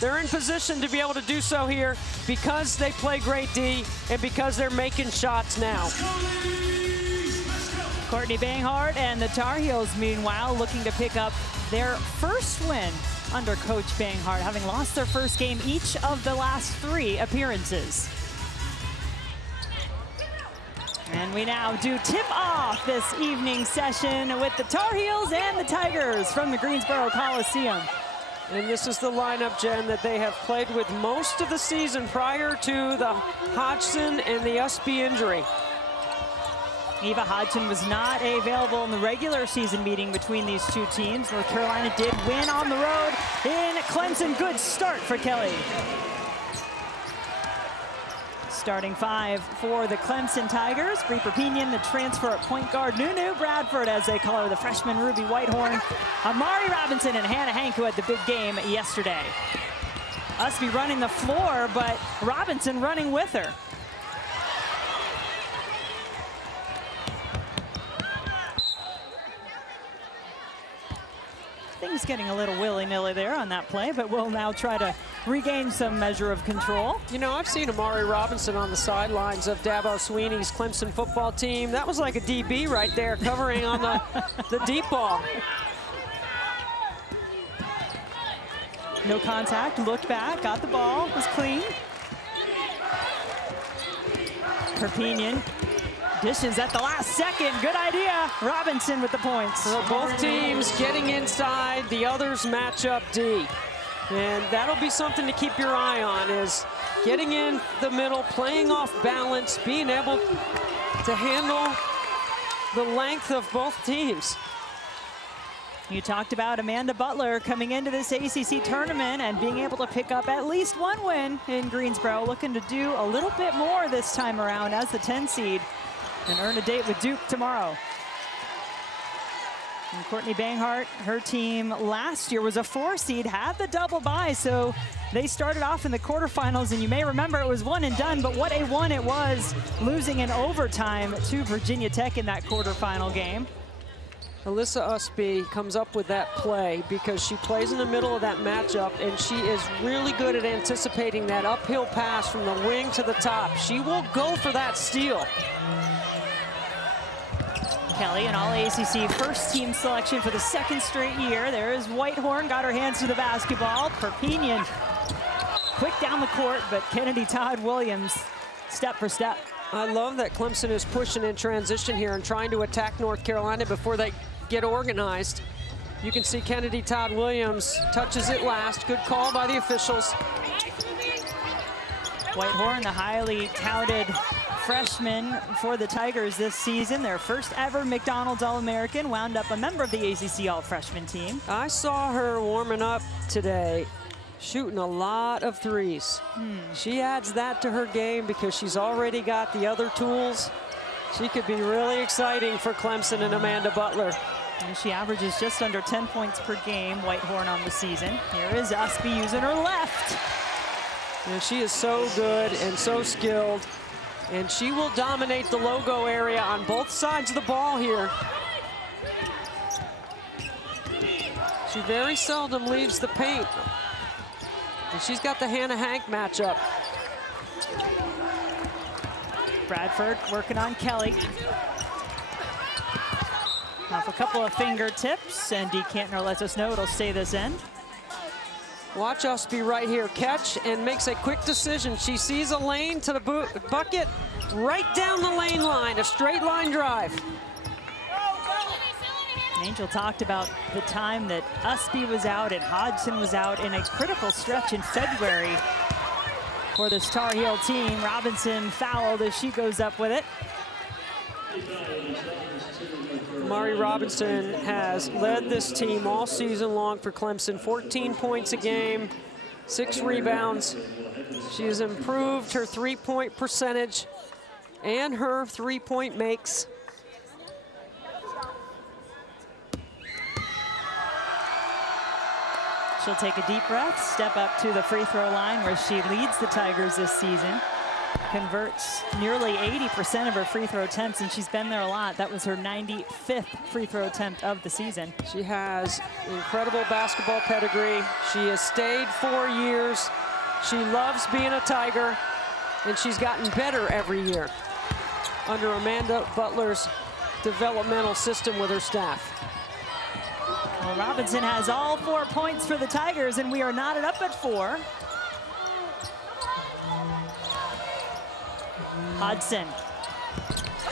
They're in position to be able to do so here because they play great D and because they're making shots now. Courtney Banghart and the Tar Heels, meanwhile, looking to pick up their first win under Coach Banghart, having lost their first game each of the last 3 appearances. And we now do tip off this evening session with the Tar Heels and the Tigers from the Greensboro Coliseum. And this is the lineup, Jen, that they have played with most of the season prior to the Hodgson and the Ustby injury. Eva Hodgson was not available in the regular season meeting between these two teams. North Carolina did win on the road in Clemson. Good start for Kelly. Starting 5 for the Clemson Tigers. Bree Perpignan, the transfer at point guard. Nunu Bradford, as they call her, the freshman Ruby Whitehorn. Amari Robinson and Hannah Hank, who had the big game yesterday. Ustby running the floor, but Robinson running with her. Things getting a little willy-nilly there on that play, but we'll now try to regain some measure of control. You know, I've seen Amari Robinson on the sidelines of Dabo Sweeney's Clemson football team. That was like a DB right there covering on the deep ball. No contact, looked back, got the ball, was clean. Perpignan dishes at the last second. Good idea. Robinson with the points. So both teams getting inside, the others match up D. And that'll be something to keep your eye on, is getting in the middle, playing off balance, being able to handle the length of both teams. You talked about Amanda Butler coming into this ACC tournament and being able to pick up at least 1 win in Greensboro, looking to do a little bit more this time around as the 10 seed. And earn a date with Duke tomorrow. And Courtney Banghart, her team last year was a 4 seed, had the double bye, so they started off in the quarterfinals, and you may remember it was one and done, but what a one it was, losing in overtime to Virginia Tech in that quarterfinal game. Alyssa Ustby comes up with that play because she plays in the middle of that matchup, and she is really good at anticipating that uphill pass from the wing to the top. She will go for that steal. Kelly, an all-ACC first-team selection for the 2nd straight year. There is Whitehorn, got her hands to the basketball. Perpignan, quick down the court, but Kennedy Todd Williams, step for step. I love that Clemson is pushing in transition here and trying to attack North Carolina before they get organized. You can see Kennedy Todd Williams touches it last. Good call by the officials. Whitehorn, the highly touted freshman for the Tigers this season, their first ever McDonald's All-American, wound up a member of the ACC All-Freshman team. I saw her warming up today, shooting a lot of threes. She adds that to her game because she's already got the other tools. She could be really exciting for Clemson and Amanda Butler. And she averages just under 10 points per game, Whitehorn on the season. Here is Ustby using her left. And she is so good and so skilled. And she will dominate the logo area on both sides of the ball here. She very seldom leaves the paint. And she's got the Hannah Hank matchup. Bradford working on Kelly. Off a couple of fingertips, and Dee Kantner lets us know it'll stay this end. Watch Ustby right here, catch and makes a quick decision. She sees a lane to the bucket, right down the lane line, a straight line drive. Angel talked about the time that Ustby was out and Hodgson was out in a critical stretch in February for this Tar Heel team. Robinson fouled as she goes up with it. Amari Robinson has led this team all season long for Clemson. 14 points a game, 6 rebounds. She has improved her three-point percentage and her three-point makes. She'll take a deep breath, step up to the free throw line where she leads the Tigers this season. converts nearly 80% of her free throw attempts, and she's been there a lot. That was her 95th free throw attempt of the season. She has incredible basketball pedigree. She has stayed 4 years. She loves being a Tiger, and she's gotten better every year under Amanda Butler's developmental system with her staff. Well, Robinson has all 4 points for the Tigers, and we are knotted up at 4. Hodgson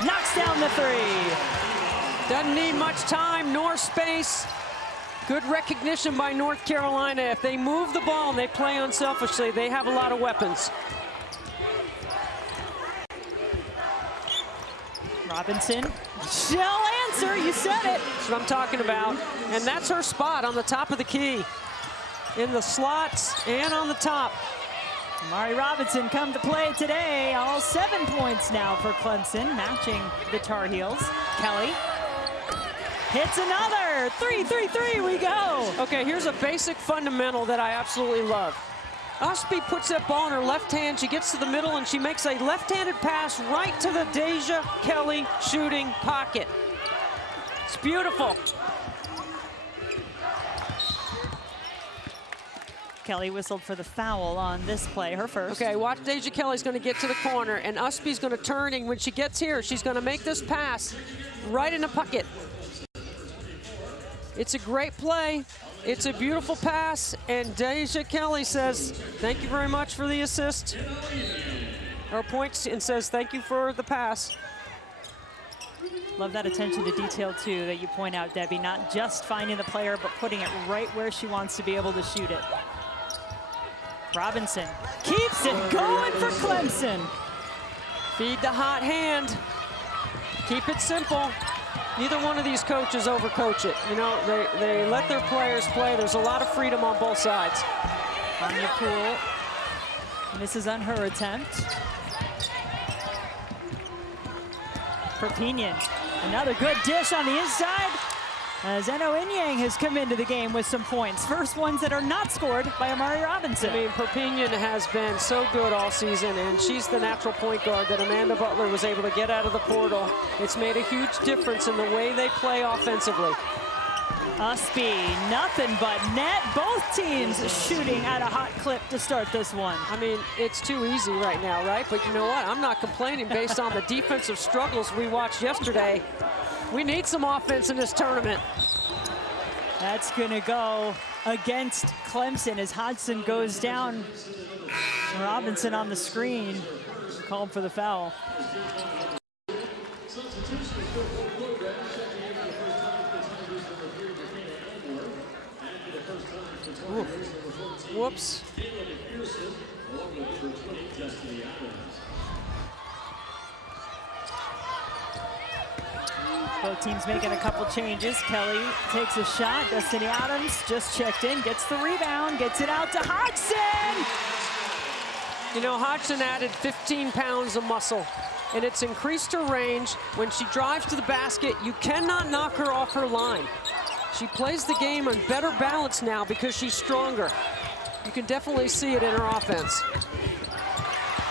knocks down the 3. Doesn't need much time nor space. Good recognition by North Carolina. If they move the ball and they play unselfishly, they have a lot of weapons. Robinson, she'll answer, you said it. That's what I'm talking about. And that's her spot on the top of the key. In the slots and on the top. Amari Robinson come to play today. All 7 points now for Clemson, matching the Tar Heels. Kelly hits another. 3-3-3, we go. Okay, here's a basic fundamental that I absolutely love. Ustby puts that ball in her left hand. She gets to the middle, and she makes a left-handed pass right to the Deja Kelly shooting pocket. It's beautiful. Kelly whistled for the foul on this play, her first. Okay, watch Deja Kelly's going to get to the corner, and Ustby's going to turn, and when she gets here, she's going to make this pass right in the pocket. It's a great play. It's a beautiful pass, and Deja Kelly says, thank you very much for the assist. Or points and says, thank you for the pass. Love that attention to detail, too, that you point out, Debbie. Not just finding the player, but putting it right where she wants to be able to shoot it. Robinson keeps it going for Clemson. Feed the hot hand. Keep it simple. Neither one of these coaches overcoach it. You know, they let their players play. There's a lot of freedom on both sides. Anya Poole misses on her attempt. For Pinion, another good dish on the inside. As Eno Inyang has come into the game with some points. First ones that are not scored by Amari Robinson. I mean, Perpignan has been so good all season, and she's the natural point guard that Amanda Butler was able to get out of the portal. It's made a huge difference in the way they play offensively. Ustby, nothing but net. Both teams shooting at a hot clip to start this one. I mean, it's too easy right now, right? But you know what? I'm not complaining based on the defensive struggles we watched yesterday. We need some offense in this tournament. That's going to go against Clemson as Hodgson goes down. Robinson on the screen, called for the foul. Ooh. Whoops. Both teams making a couple changes. Kelly takes a shot. Destiny Adams just checked in, gets the rebound, gets it out to Hodgson. You know, Hodgson added 15 pounds of muscle, and it's increased her range. When she drives to the basket, you cannot knock her off her line. She plays the game on better balance now because she's stronger. You can definitely see it in her offense.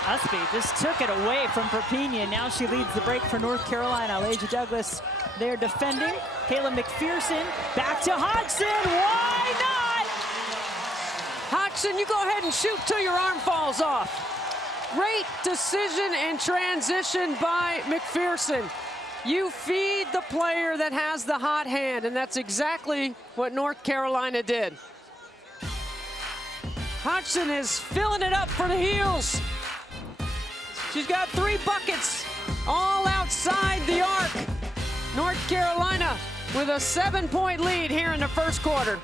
Ustby just took it away from Perpignan. Now she leads the break for North Carolina. Elijah Douglas there defending. Kayla McPherson back to Hodgson. Why not? Hodgson, you go ahead and shoot till your arm falls off. Great decision and transition by McPherson. You feed the player that has the hot hand, and that's exactly what North Carolina did. Hodgson is filling it up for the Heels. She's got 3 buckets, all outside the arc. North Carolina with a 7-point lead here in the first quarter.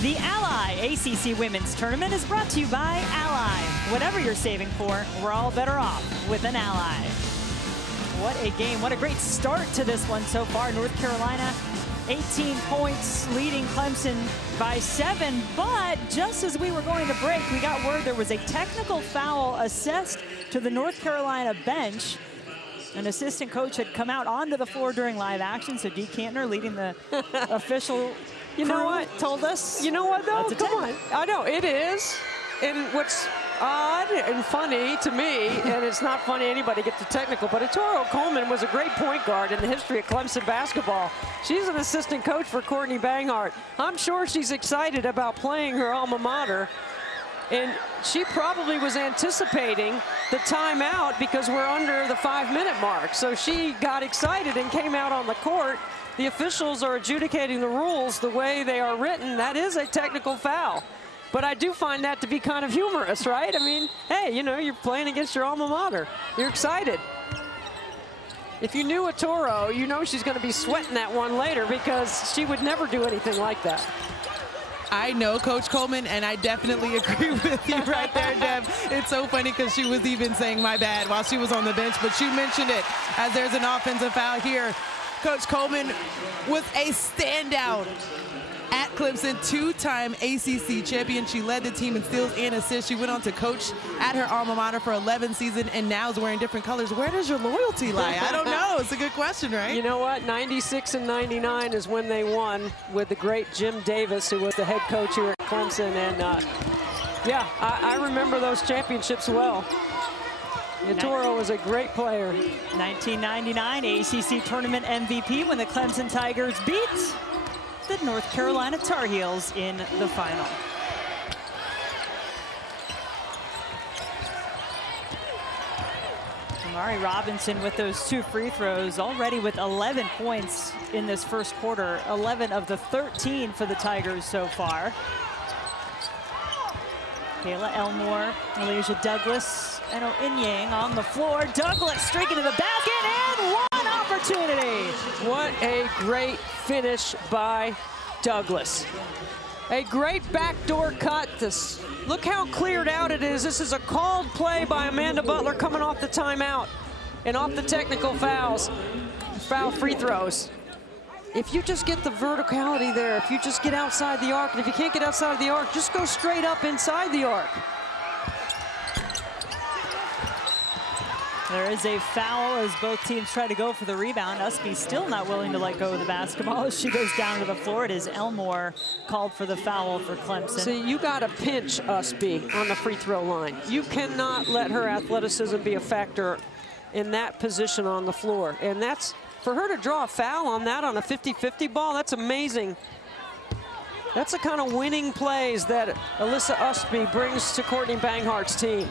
The Ally ACC Women's Tournament is brought to you by Ally. Whatever you're saving for, we're all better off with an Ally. What a game. What a great start to this one so far. North Carolina, 18 points, leading Clemson by 7. But just as we were going to break, we got word there was a technical foul assessed to the North Carolina bench. An assistant coach had come out onto the floor during live action, so Dee Cantner leading the official You know what? Told us. You know what, though? That's a Come on. I know, it is. And what's odd and funny to me, and it's not funny anybody gets the technical, but Etoro Coleman was a great point guard in the history of Clemson basketball. She's an assistant coach for Courtney Banghart. I'm sure she's excited about playing her alma mater. And she probably was anticipating the timeout because we're under the 5-minute mark. So she got excited and came out on the court. The officials are adjudicating the rules the way they are written. That is a technical foul. But I do find that to be kind of humorous, right? I mean, hey, you know, you're playing against your alma mater. You're excited. If you knew Etoro, you know she's going to be sweating that one later because she would never do anything like that. I know Coach Coleman, and I definitely agree with you right there, Deb. It's so funny because she was even saying my bad while she was on the bench, but she mentioned it as there's an offensive foul here. Coach Coleman was a standout at Clemson, two-time ACC champion. She led the team in steals and assists. She went on to coach at her alma mater for 11 seasons and now is wearing different colors. Where does your loyalty lie? I don't know. It's a good question, right? You know what? 96 and 99 is when they won with the great Jim Davis, who was the head coach here at Clemson. And, yeah, I remember those championships well. Etoro was a great player. 1999 ACC Tournament MVP when the Clemson Tigers beat the North Carolina Tar Heels in the final. Amari Robinson with those 2 free throws, already with 11 points in this first quarter. 11 of the 13 for the Tigers so far. Kayla Elmore, Elijah Douglas, and Inyang on the floor. Douglas streaking to the basket, and one opportunity. What a great finish by Douglas. A great backdoor cut. Look how cleared out it is. This is a called play by Amanda Butler coming off the timeout and off the technical fouls, foul free throws. If you just get the verticality there, if you just get outside the arc, and if you can't get outside the arc, just go straight up inside the arc. There is a foul as both teams try to go for the rebound. Ustby still not willing to let go of the basketball as she goes down to the floor. It is Elmore called for the foul for Clemson. See, you got to pinch Ustby on the free throw line. You cannot let her athleticism be a factor in that position on the floor. And that's, for her to draw a foul on that on a 50-50 ball, that's amazing. That's the kind of winning plays that Alyssa Ustby brings to Courtney Banghart's team.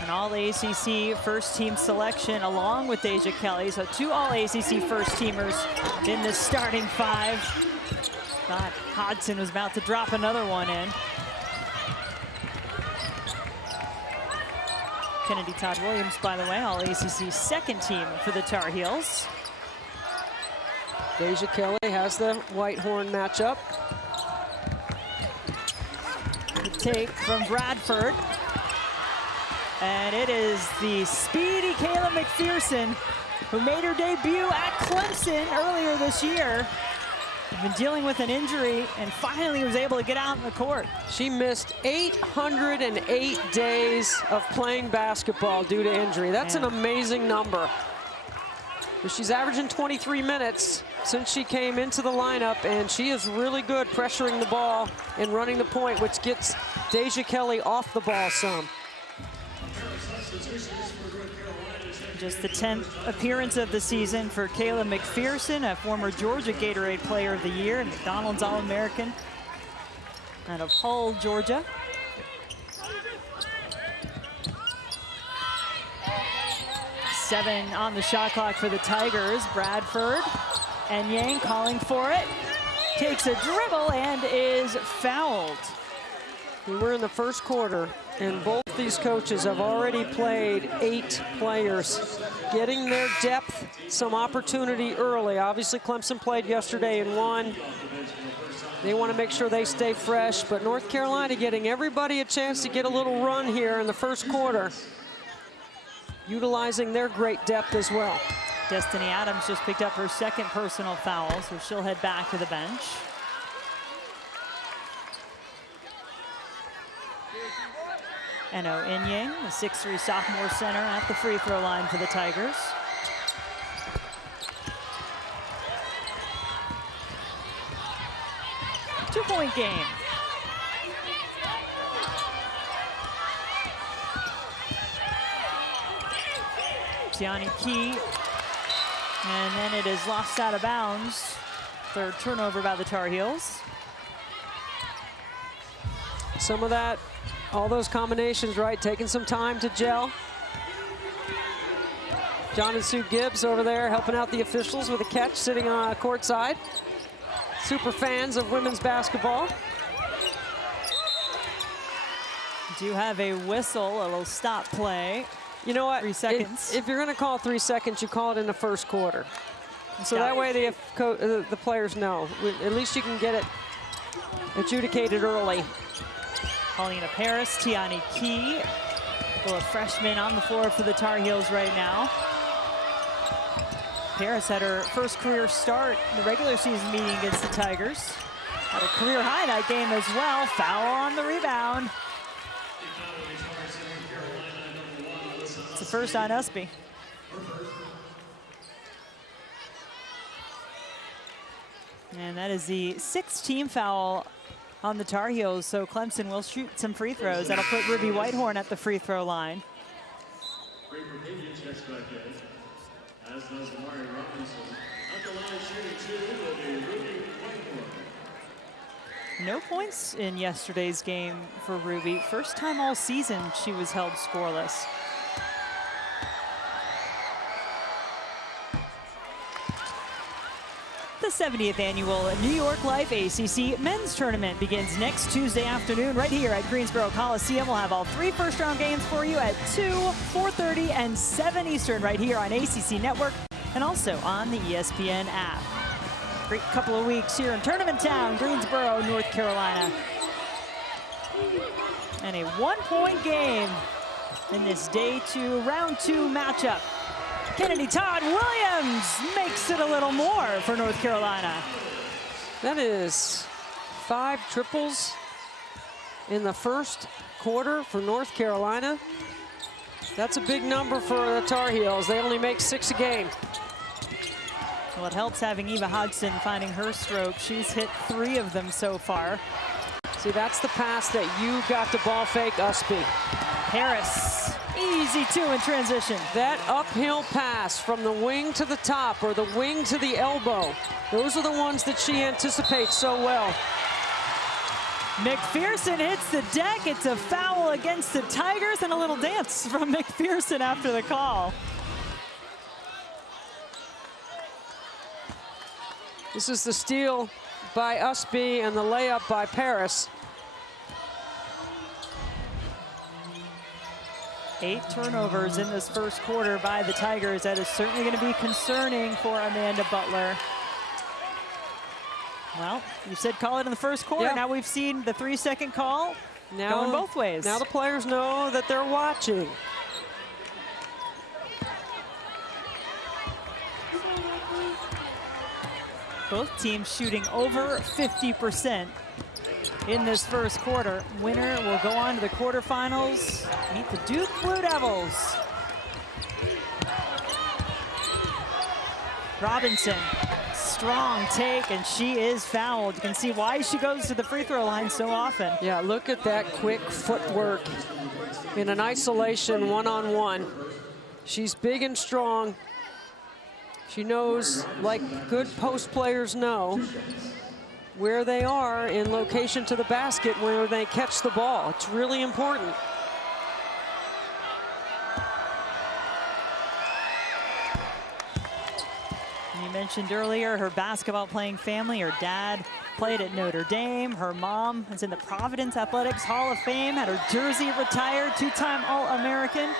An all-ACC first-team selection along with Deja Kelly. So 2 all-ACC first-teamers in the starting 5. Thought Hodgson was about to drop another one in. Kennedy Todd Williams, by the way, all-ACC second team for the Tar Heels. Deja Kelly has the Whitehorn matchup. The take from Bradford. And it is the speedy Kayla McPherson, who made her debut at Clemson earlier this year. She's been dealing with an injury and finally was able to get out in the court. She missed 808 days of playing basketball due to injury. That's an amazing number. She's averaging 23 minutes since she came into the lineup, and she is really good pressuring the ball and running the point, which gets Deja Kelly off the ball some. Just the 10th appearance of the season for Kayla McPherson, a former Georgia Gatorade Player of the Year and McDonald's All-American out of Hull, Georgia. Seven on the shot clock for the Tigers. Bradford and Yang calling for it. Takes a dribble and is fouled. We're in the first quarter, and both these coaches have already played 8 players, getting their depth some opportunity early. Obviously, Clemson played yesterday and won. They want to make sure they stay fresh, but North Carolina getting everybody a chance to get a little run here in the first quarter, utilizing their great depth as well. Destiny Adams just picked up her second personal foul, so she'll head back to the bench. Eno Inyang, the 6'3" sophomore center at the free throw line for the Tigers. 2-point game. Tiani Key, and then it is lost out of bounds. Third turnover by the Tar Heels. Some of that, all those combinations, right? Taking some time to gel. John and Sue Gibbs over there helping out the officials with a catch, sitting on courtside. Super fans of women's basketball. Do have a whistle, a little stop play. You know what? 3 seconds. If you're going to call 3 seconds, you call it in the first quarter. So that way the players know. At least you can get it adjudicated early. Paulina Paris, Tiani Key, a freshman on the floor for the Tar Heels right now. Paris had her first career start in the regular season meeting against the Tigers. Had a career high that game as well. Foul on the rebound. It's the first on Ustby. And that is the 6th team foul on the Tar Heels, so Clemson will shoot some free throws. That'll put Ruby Whitehorn at the free throw line. As does Amari Robinson. At the line shooting 2 will be Ruby Whitehorn. No points in yesterday's game for Ruby. First time all season she was held scoreless. The 70th annual New York Life ACC men's tournament begins next Tuesday afternoon right here at Greensboro Coliseum. We'll have all 3 first-round games for you at 2, 4:30, and 7 Eastern right here on ACC Network and also on the ESPN app. Great couple of weeks here in Tournament Town, Greensboro, North Carolina. And a 1-point game in this Day 2, Round 2 matchup. Kennedy Todd Williams makes it a little more for North Carolina. That is 5 triples in the first quarter for North Carolina. That's a big number for the Tar Heels. They only make 6 a game. Well, it helps having Eva Hodgson finding her stroke. She's hit 3 of them so far. See, that's the pass that you got to ball fake Ustby. Harris, easy 2 in transition. That uphill pass from the wing to the top or the wing to the elbow, those are the ones that she anticipates so well. McPherson hits the deck. It's a foul against the Tigers and a little dance from McPherson after the call. This is the steal by Ustby and the layup by Paris. 8 turnovers in this first quarter by the Tigers. That is certainly going to be concerning for Amanda Butler. Well, you said call it in the first quarter. Yep. Now we've seen the 3-second call going both ways. Now the players know that they're watching. Both teams shooting over 50% in this first quarter. Winner will go on to the quarterfinals, meet the Duke Blue Devils. Robinson, strong take, and she is fouled. You can see why she goes to the free throw line so often. Yeah, look at that quick footwork in an isolation one-on-one. She's big and strong. She knows, like good post players know, where they are in location to the basket where they catch the ball. It's really important. You mentioned earlier her basketball playing family. Her dad played at Notre Dame. Her mom is in the Providence Athletics Hall of Fame, had her jersey retired, 2-time All-American.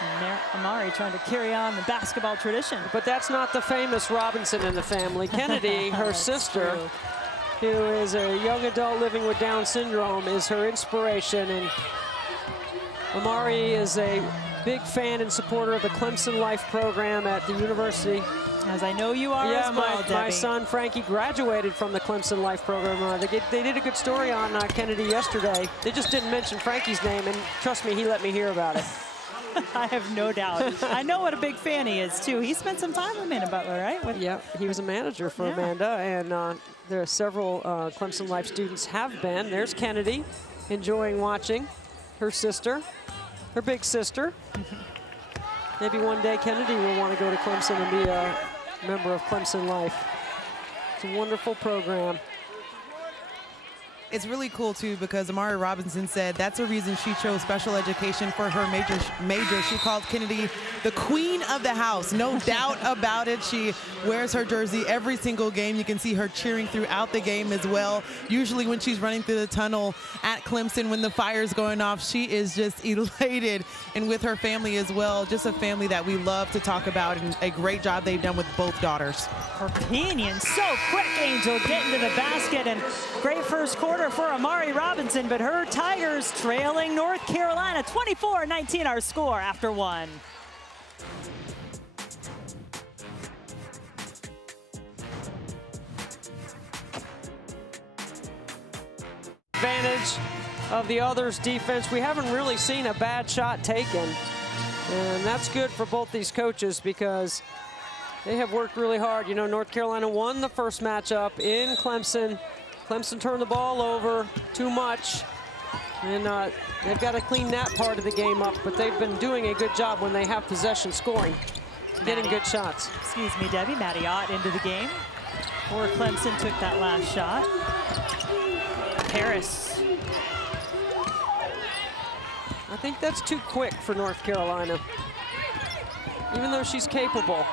And Amari trying to carry on the basketball tradition. But that's not the famous Robinson in the family. Kennedy, her sister, who is a young adult living with Down syndrome, is her inspiration. And Amari is a big fan and supporter of the Clemson Life program at the university. As I know you are as well, Debbie. My son Frankie graduated from the Clemson Life program. They did a good story on Kennedy yesterday. They just didn't mention Frankie's name, and trust me, he let me hear about it. I have no doubt. I know what a big fan he is, too. He spent some time with Amanda Butler, right? Yeah, he was a manager for Amanda, and there are several Clemson Life students have been. There's Kennedy enjoying watching her sister, her big sister. Maybe one day Kennedy will want to go to Clemson and be a member of Clemson Life. It's a wonderful program. It's really cool, too, because Amari Robinson said that's the reason she chose special education for her major. She called Kennedy the queen of the house. No doubt about it. She wears her jersey every single game. You can see her cheering throughout the game as well. Usually when she's running through the tunnel at Clemson when the fire's going off, she is just elated. And with her family as well, just a family that we love to talk about, and a great job they've done with both daughters. Her pinion so quick, Angel, getting to the basket, and great first quarter for Amari Robinson, but her Tigers trailing North Carolina 24-19 our score after one. Advantage of the others' defense. We haven't really seen a bad shot taken, and that's good for both these coaches because they have worked really hard. You know, North Carolina won the first matchup in Clemson. Clemson turned the ball over too much, and they've got to clean that part of the game up, but they've been doing a good job when they have possession scoring, getting good shots. Excuse me, Debbie. Maddie Ott into the game, or Clemson took that last shot. Harris. I think that's too quick for North Carolina, even though she's capable.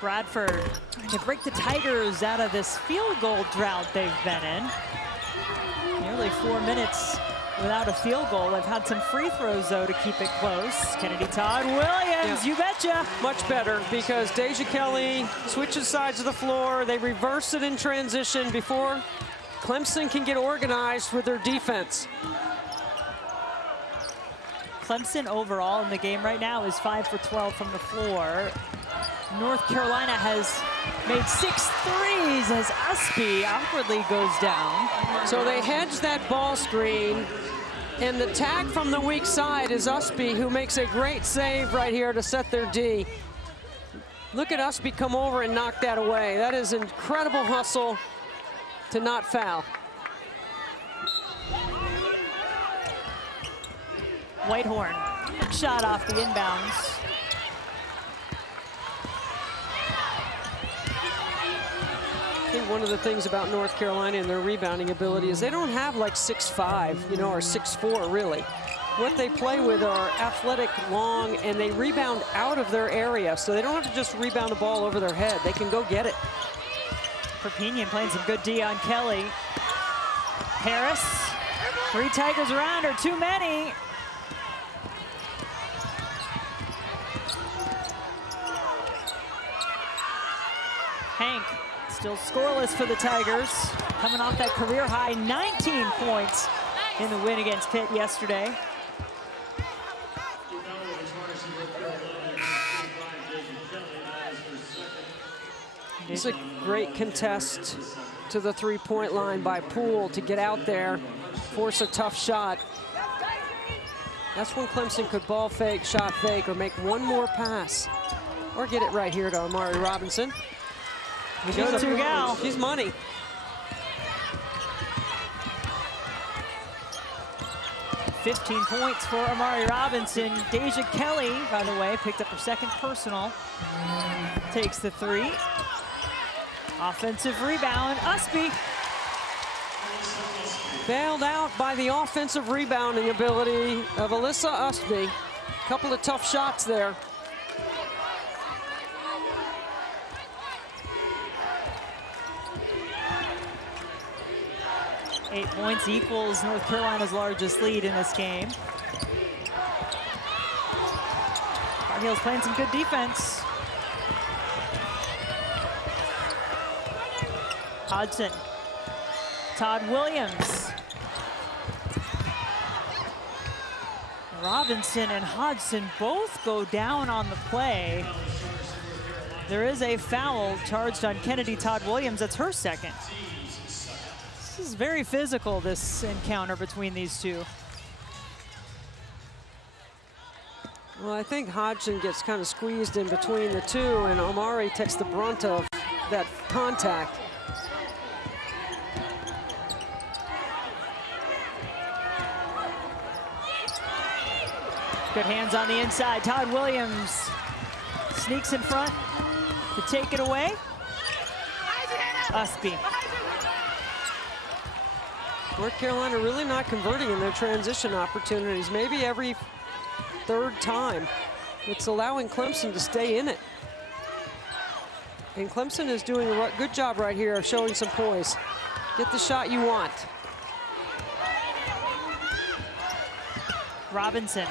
Bradford trying to break the Tigers out of this field goal drought they've been in. Nearly 4 minutes without a field goal. They've had some free throws, though, to keep it close. Kennedy Todd Williams, you betcha. Much better because Deja Kelly switches sides of the floor. They reverse it in transition before Clemson can get organized with their defense. Clemson overall in the game right now is 5 for 12 from the floor. North Carolina has made 6 threes as Ustby awkwardly goes down. So they hedge that ball screen, and the tag from the weak side is Ustby, who makes a great save right here to set their D. Look at Ustby come over and knock that away. That is incredible hustle to not foul. Whitehorn, shot off the inbounds. I think one of the things about North Carolina and their rebounding ability is they don't have like 6'5", you know, or 6'4", really. What they play with are athletic, long, and they rebound out of their area, so they don't have to just rebound the ball over their head. They can go get it. Perpignan playing some good D on Kelly. Harris, 3 Tigers around her, too many. Hank. Still scoreless for the Tigers, coming off that career-high 19 points in the win against Pitt yesterday. It's a great contest to the three-point line by Poole to get out there, force a tough shot. That's when Clemson could ball fake, shot fake, or make one more pass, or get it right here to Amari Robinson. Go-to gal. She's money. $15 points for Amari Robinson. Deja Kelly, by the way, picked up her second personal. Takes the 3. Offensive rebound, Ustby. Bailed out by the offensive rebounding ability of Alyssa Ustby. A couple of tough shots there. 8 points equals North Carolina's largest lead in this game. Tar Heels playing some good defense. Hodgson. Todd Williams. Robinson and Hodgson both go down on the play. There is a foul charged on Kennedy Todd Williams. That's her second. This is very physical, this encounter between these two. Well, I think Hodgson gets kind of squeezed in between the two, and Amari takes the brunt of that contact. Good hands on the inside. Todd Williams sneaks in front to take it away. Ustby. North Carolina really not converting in their transition opportunities. Maybe every third time. It's allowing Clemson to stay in it. And Clemson is doing a good job right here of showing some poise. Get the shot you want. Robinson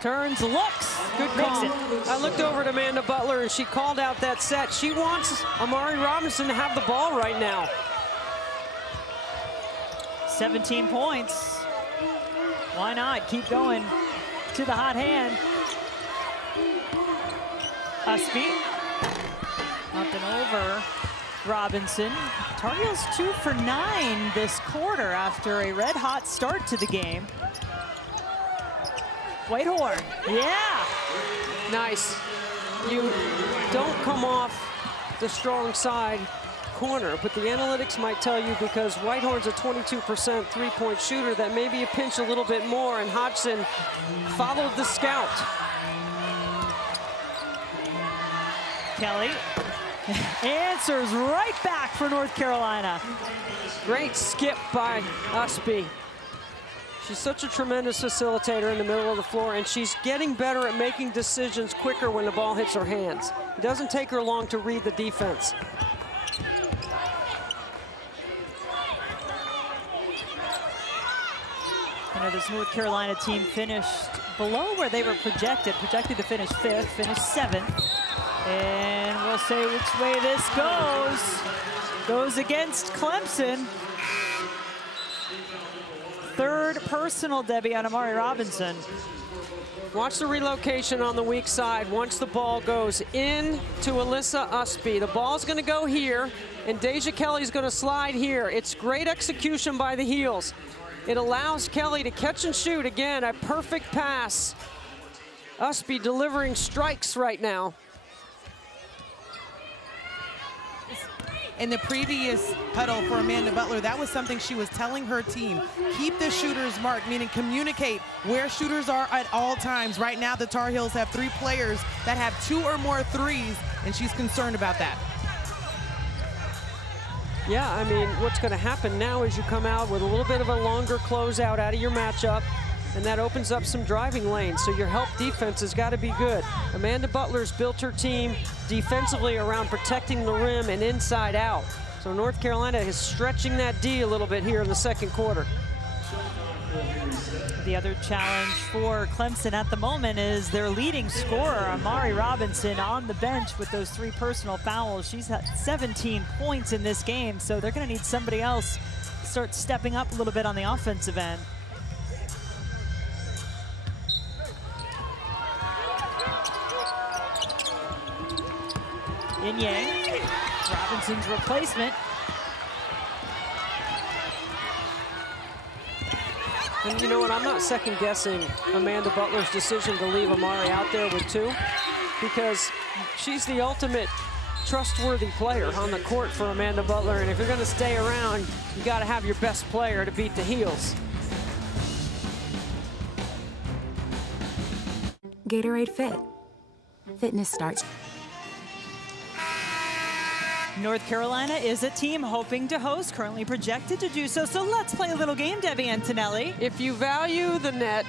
turns, looks, good call. I looked over at Amanda Butler and she called out that set. She wants Amari Robinson to have the ball right now. 17 points. Why not? Keep going to the hot hand. Ustby. Up and over Robinson. Tar Heels 2 for 9 this quarter after a red hot start to the game. Whitehorn, yeah. Nice. You don't come off the strong side corner, but the analytics might tell you, because Whitehorn's a 22% three-point shooter, that maybe you pinch a little bit more, and Hodgson followed the scout. Kelly answers right back for North Carolina. Great skip by Ustby. She's such a tremendous facilitator in the middle of the floor, and she's getting better at making decisions quicker when the ball hits her hands. It doesn't take her long to read the defense. You know, this North Carolina team finished below where they were projected to finish 5th, finished 7th. And we'll say which way this goes. Goes against Clemson. Third personal, Debbie, on Amari Robinson. Watch the relocation on the weak side. Once the ball goes in to Alyssa Ustby, the ball's going to go here, and Deja Kelly's going to slide here. It's great execution by the Heels. It allows Kelly to catch and shoot. Again, a perfect pass. Ustby delivering strikes right now. In the previous huddle for Amanda Butler, that was something she was telling her team. Keep the shooters marked, meaning communicate where shooters are at all times. Right now, the Tar Heels have 3 players that have 2 or more threes, and she's concerned about that. Yeah, I mean, what's going to happen now is you come out with a little bit of a longer closeout out of your matchup, and that opens up some driving lanes. So your help defense has got to be good. Amanda Butler's built her team defensively around protecting the rim and inside out. So North Carolina is stretching that D a little bit here in the second quarter. The other challenge for Clemson at the moment is their leading scorer, Amari Robinson, on the bench with those 3 personal fouls. She's had 17 points in this game, so they're going to need somebody else to start stepping up a little bit on the offensive end. Yang, Robinson's replacement. And you know what, I'm not second guessing Amanda Butler's decision to leave Amari out there with 2, because she's the ultimate trustworthy player on the court for Amanda Butler, and if you're gonna stay around, you gotta have your best player to beat the Heels. Gatorade Fit. Fitness starts. North Carolina is a team hoping to host, currently projected to do so. So let's play a little game, Debbie Antonelli. If you value the net,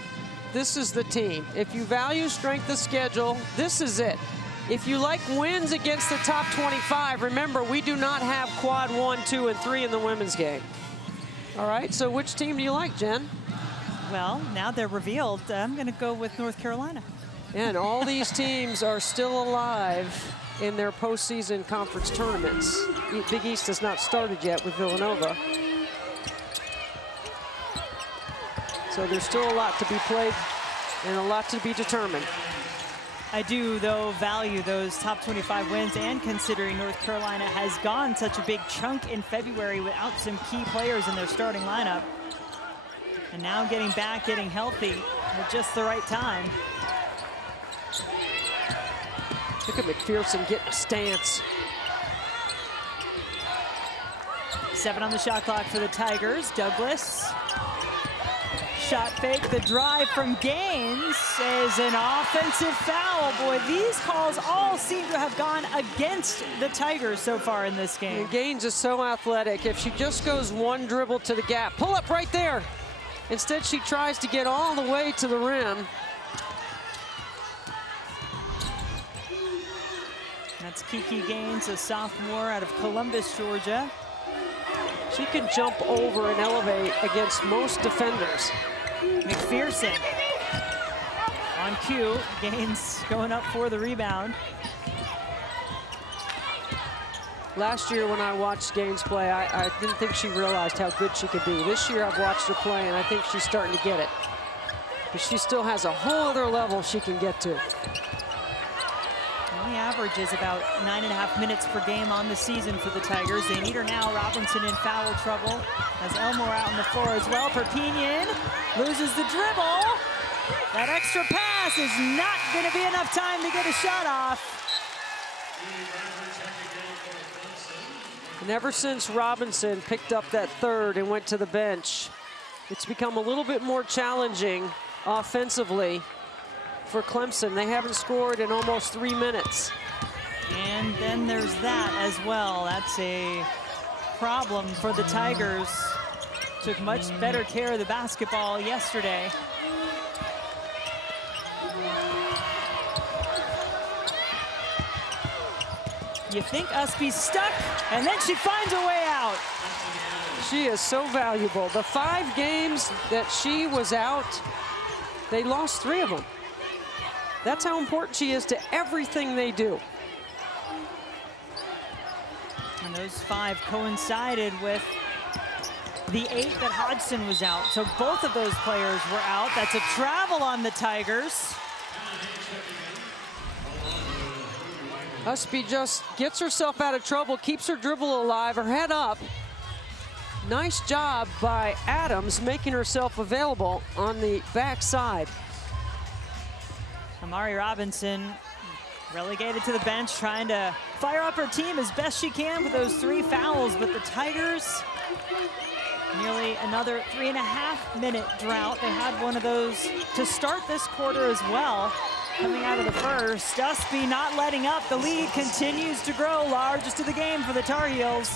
this is the team. If you value strength of schedule, this is it. If you like wins against the top 25, remember, we do not have quad 1, 2, and 3 in the women's game. All right, so which team do you like, Jen? Well, now they're revealed. I'm going to go with North Carolina. And all these teams are still alive in their postseason conference tournaments. Big East has not started yet with Villanova. So there's still a lot to be played and a lot to be determined. I do, though, value those top 25 wins, and considering North Carolina has gone such a big chunk in February without some key players in their starting lineup. And now getting back, getting healthy at just the right time. Look at McPherson getting a stance. 7 on the shot clock for the Tigers. Douglas shot fake. The drive from Gaines is an offensive foul. Boy, these calls all seem to have gone against the Tigers so far in this game. And Gaines is so athletic. If she just goes one dribble to the gap, pull up right there. Instead, she tries to get all the way to the rim. That's Kiki Gaines, a sophomore out of Columbus, Georgia. She can jump over and elevate against most defenders. McPherson on cue. Gaines going up for the rebound. Last year when I watched Gaines play, I didn't think she realized how good she could be. This year I've watched her play and I think she's starting to get it. But she still has a whole other level she can get to. The average is about 9.5 minutes per game on the season for the Tigers. They need her now. Robinson in foul trouble. Has Elmore out on the floor as well. Perpignan loses the dribble. That extra pass is not going to be enough time to get a shot off. And ever since Robinson picked up that third and went to the bench, it's become a little bit more challenging offensively for Clemson. They haven't scored in almost 3 minutes. And then there's that as well. That's a problem for the Tigers. Took much better care of the basketball yesterday. You think Ustby's stuck, and then she finds a way out. She is so valuable. The 5 games that she was out, they lost 3 of them. That's how important she is to everything they do. And those 5 coincided with the 8 that Hodgson was out. So both of those players were out. That's a travel on the Tigers. Ustby just gets herself out of trouble, keeps her dribble alive, her head up. Nice job by Adams making herself available on the backside. Amari Robinson relegated to the bench, trying to fire up her team as best she can with those 3 fouls, but the Tigers, nearly another 3.5-minute drought. They had one of those to start this quarter as well, coming out of the first. Ustby not letting up. The lead continues to grow, largest of the game for the Tar Heels.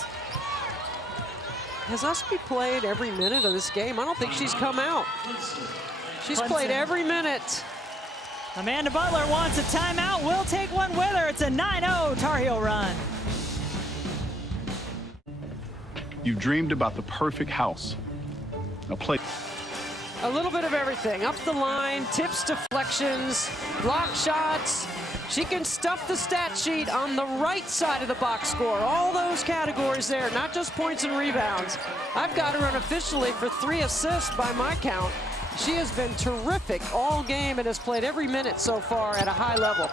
Has Ustby played every minute of this game? I don't think she's come out. She's played every minute. Amanda Butler wants a timeout. We'll take one with her. It's a 9-0 Tar Heel run. You've dreamed about the perfect house. Now play. A little bit of everything. Up the line, tips, deflections, block shots. She can stuff the stat sheet on the right side of the box score. All those categories there, not just points and rebounds. I've got her unofficially for 3 assists by my count. She has been terrific all game and has played every minute so far at a high level.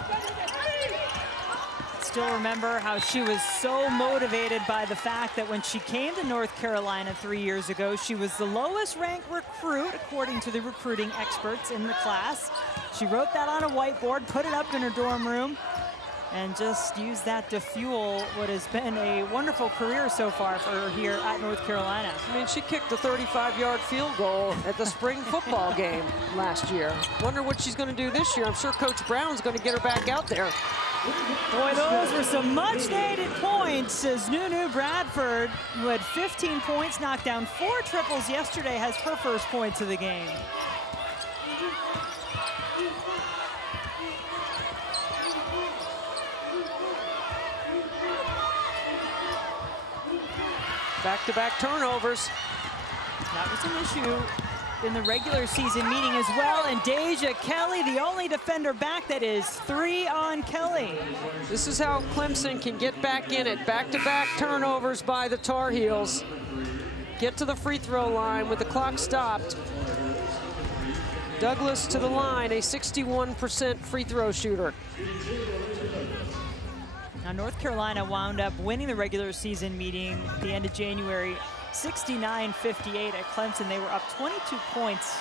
Still remember how she was so motivated by the fact that when she came to North Carolina 3 years ago, she was the lowest ranked recruit according to the recruiting experts in the class. She wrote that on a whiteboard, put it up in her dorm room, and just used that to fuel what has been a wonderful career so far for her here at North Carolina. I mean, she kicked a 35-yard field goal at the spring football game last year. Wonder what she's going to do this year. I'm sure Coach Brown's going to get her back out there. Boy, those were some much-needed points as Nunu Bradford, who had 15 points, knocked down 4 triples yesterday, has her first points of the game. Back-to-back turnovers. That was an issue in the regular season meeting as well, and Deja Kelly, the only defender back. That is 3 on Kelly. This is how Clemson can get back in it. Back-to-back turnovers by the Tar Heels. Get to the free throw line with the clock stopped. Douglas to the line, a 61% free throw shooter. Now, North Carolina wound up winning the regular season meeting at the end of January, 69-58 at Clemson. They were up 22 points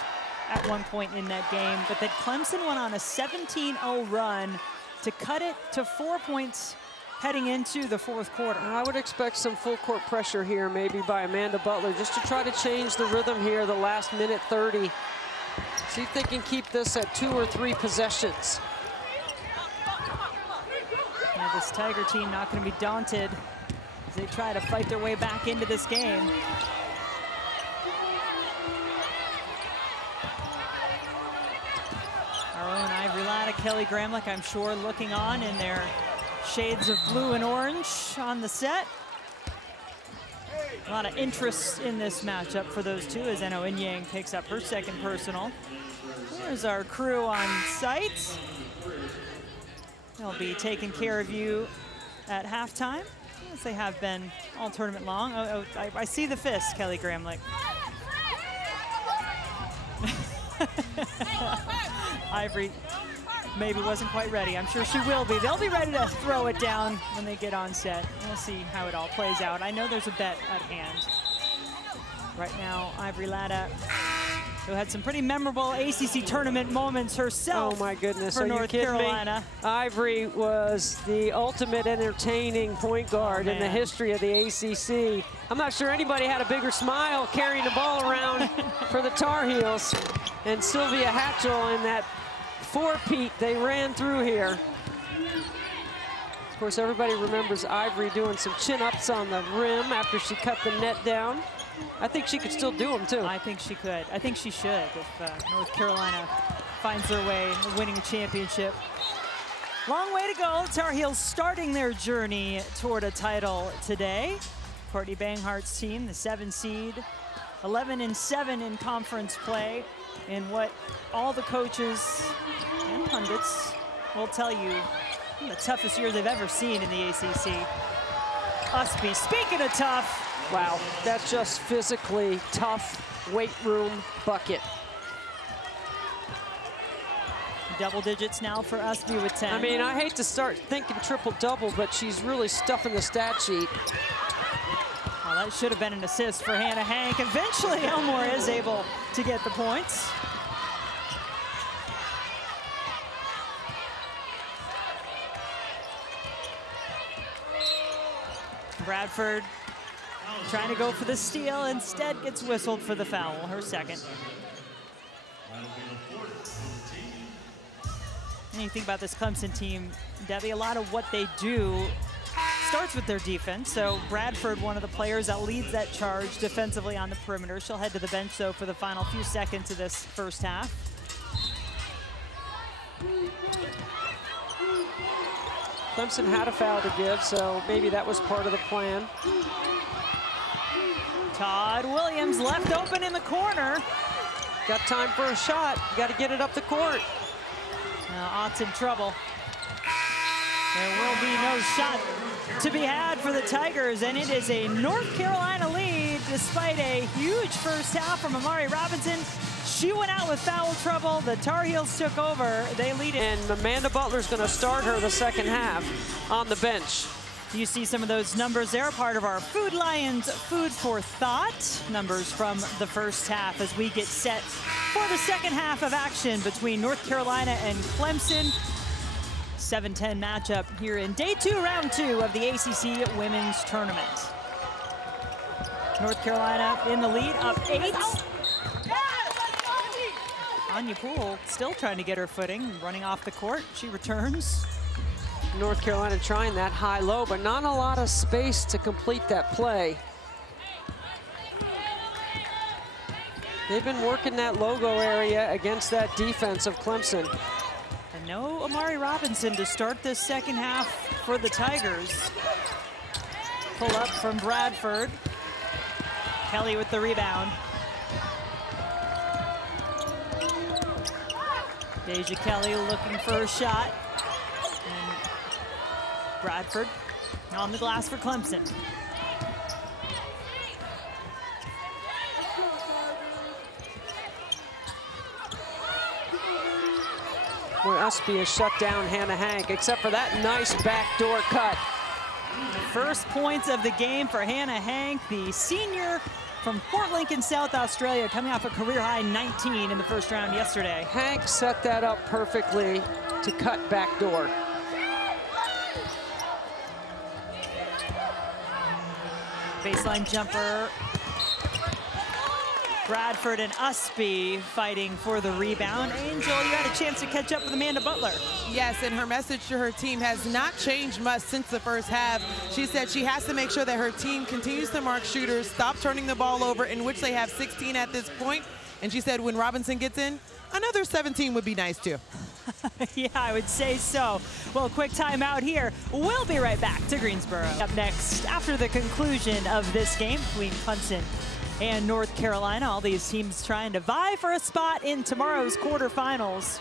at one point in that game, but then Clemson went on a 17-0 run to cut it to 4 points heading into the fourth quarter. I would expect some full court pressure here, maybe by Amanda Butler, just to try to change the rhythm here, the last minute 30 See if they can keep this at 2 or 3 possessions. Yeah, this Tiger team not going to be daunted as they try to fight their way back into this game. Our own Ivory Latta, Kelly Gramlich, I'm sure, looking on in their shades of blue and orange on the set. A lot of interest in this matchup for those two as Eno Inyang picks up her second personal. There's our crew on site. They'll be taking care of you at halftime, as they have been all tournament long. I see the fist, Kelly Gramlich. Ivory maybe wasn't quite ready. I'm sure she will be. They'll be ready to throw it down when they get on set. We'll see how it all plays out. I know there's a bet at hand. Right now, Ivory Latta, who had some pretty memorable ACC tournament moments herself. Oh my goodness, for are North you kidding Carolina. me? Ivory was the ultimate entertaining point guard in the history of the ACC. I'm not sure anybody had a bigger smile carrying the ball around for the Tar Heels. And Sylvia Hatchell in that four-peat they ran through here. Of course, everybody remembers Ivory doing some chin-ups on the rim after she cut the net down. I think she could still do them, too. I think she could. I think she should if North Carolina finds their way winning a championship. Long way to go. Tar Heels starting their journey toward a title today. Courtney Banghart's team, the 7 seed, 11-7 in conference play, in what all the coaches and pundits will tell you the toughest year they've ever seen in the ACC. Ustby, speaking of tough. Wow, that's just physically tough weight room bucket. Double digits now for Ustby with 10. I mean, I hate to start thinking triple-double, but she's really stuffing the stat sheet. Well, that should have been an assist for Hannah Hank. Eventually, Elmore is able to get the points. Bradford trying to go for the steal, instead gets whistled for the foul, her second. And you think about this Clemson team, Debbie, a lot of what they do starts with their defense. So Bradford, one of the players that leads that charge defensively on the perimeter. She'll head to the bench, though, for the final few seconds of this first half. Clemson had a foul to give, so maybe that was part of the plan. Todd Williams left open in the corner. Got time for a shot. You got to get it up the court. Now Ott's in trouble. There will be no shot to be had for the Tigers, and it is a North Carolina lead despite a huge first half from Amari Robinson. She went out with foul trouble. The Tar Heels took over. They lead it. And Amanda Butler's going to start her the second half on the bench. You see some of those numbers there, part of our Food Lions Food for Thought numbers from the first half as we get set for the second half of action between North Carolina and Clemson. 7-10 matchup here in day 2, round 2 of the ACC Women's Tournament. North Carolina in the lead, up 8. Anya Poole still trying to get her footing, running off the court. She returns. North Carolina trying that high-low, but not a lot of space to complete that play. They've been working that logo area against that defense of Clemson. And no Amari Robinson to start this second half for the Tigers. Pull up from Bradford. Kelly with the rebound. Deja Kelly looking for a shot. And Bradford on the glass for Clemson. Boy, Ustby has shut down Hannah Hank, except for that nice backdoor cut. First points of the game for Hannah Hank, the senior from Port Lincoln, South Australia, coming off a career-high 19 in the first round yesterday. Hank set that up perfectly to cut backdoor. Baseline jumper. Bradford and Ustby fighting for the rebound. Angel, you had a chance to catch up with Amanda Butler. Yes, and her message to her team has not changed much since the first half. She said she has to make sure that her team continues to mark shooters, stop turning the ball over, in which they have 16 at this point. And she said when Robinson gets in, another 17 would be nice too. Yeah, I would say so. Well, quick timeout here. We'll be right back to Greensboro. Up next, after the conclusion of this game between Clemson and North Carolina, all these teams trying to vie for a spot in tomorrow's quarterfinals.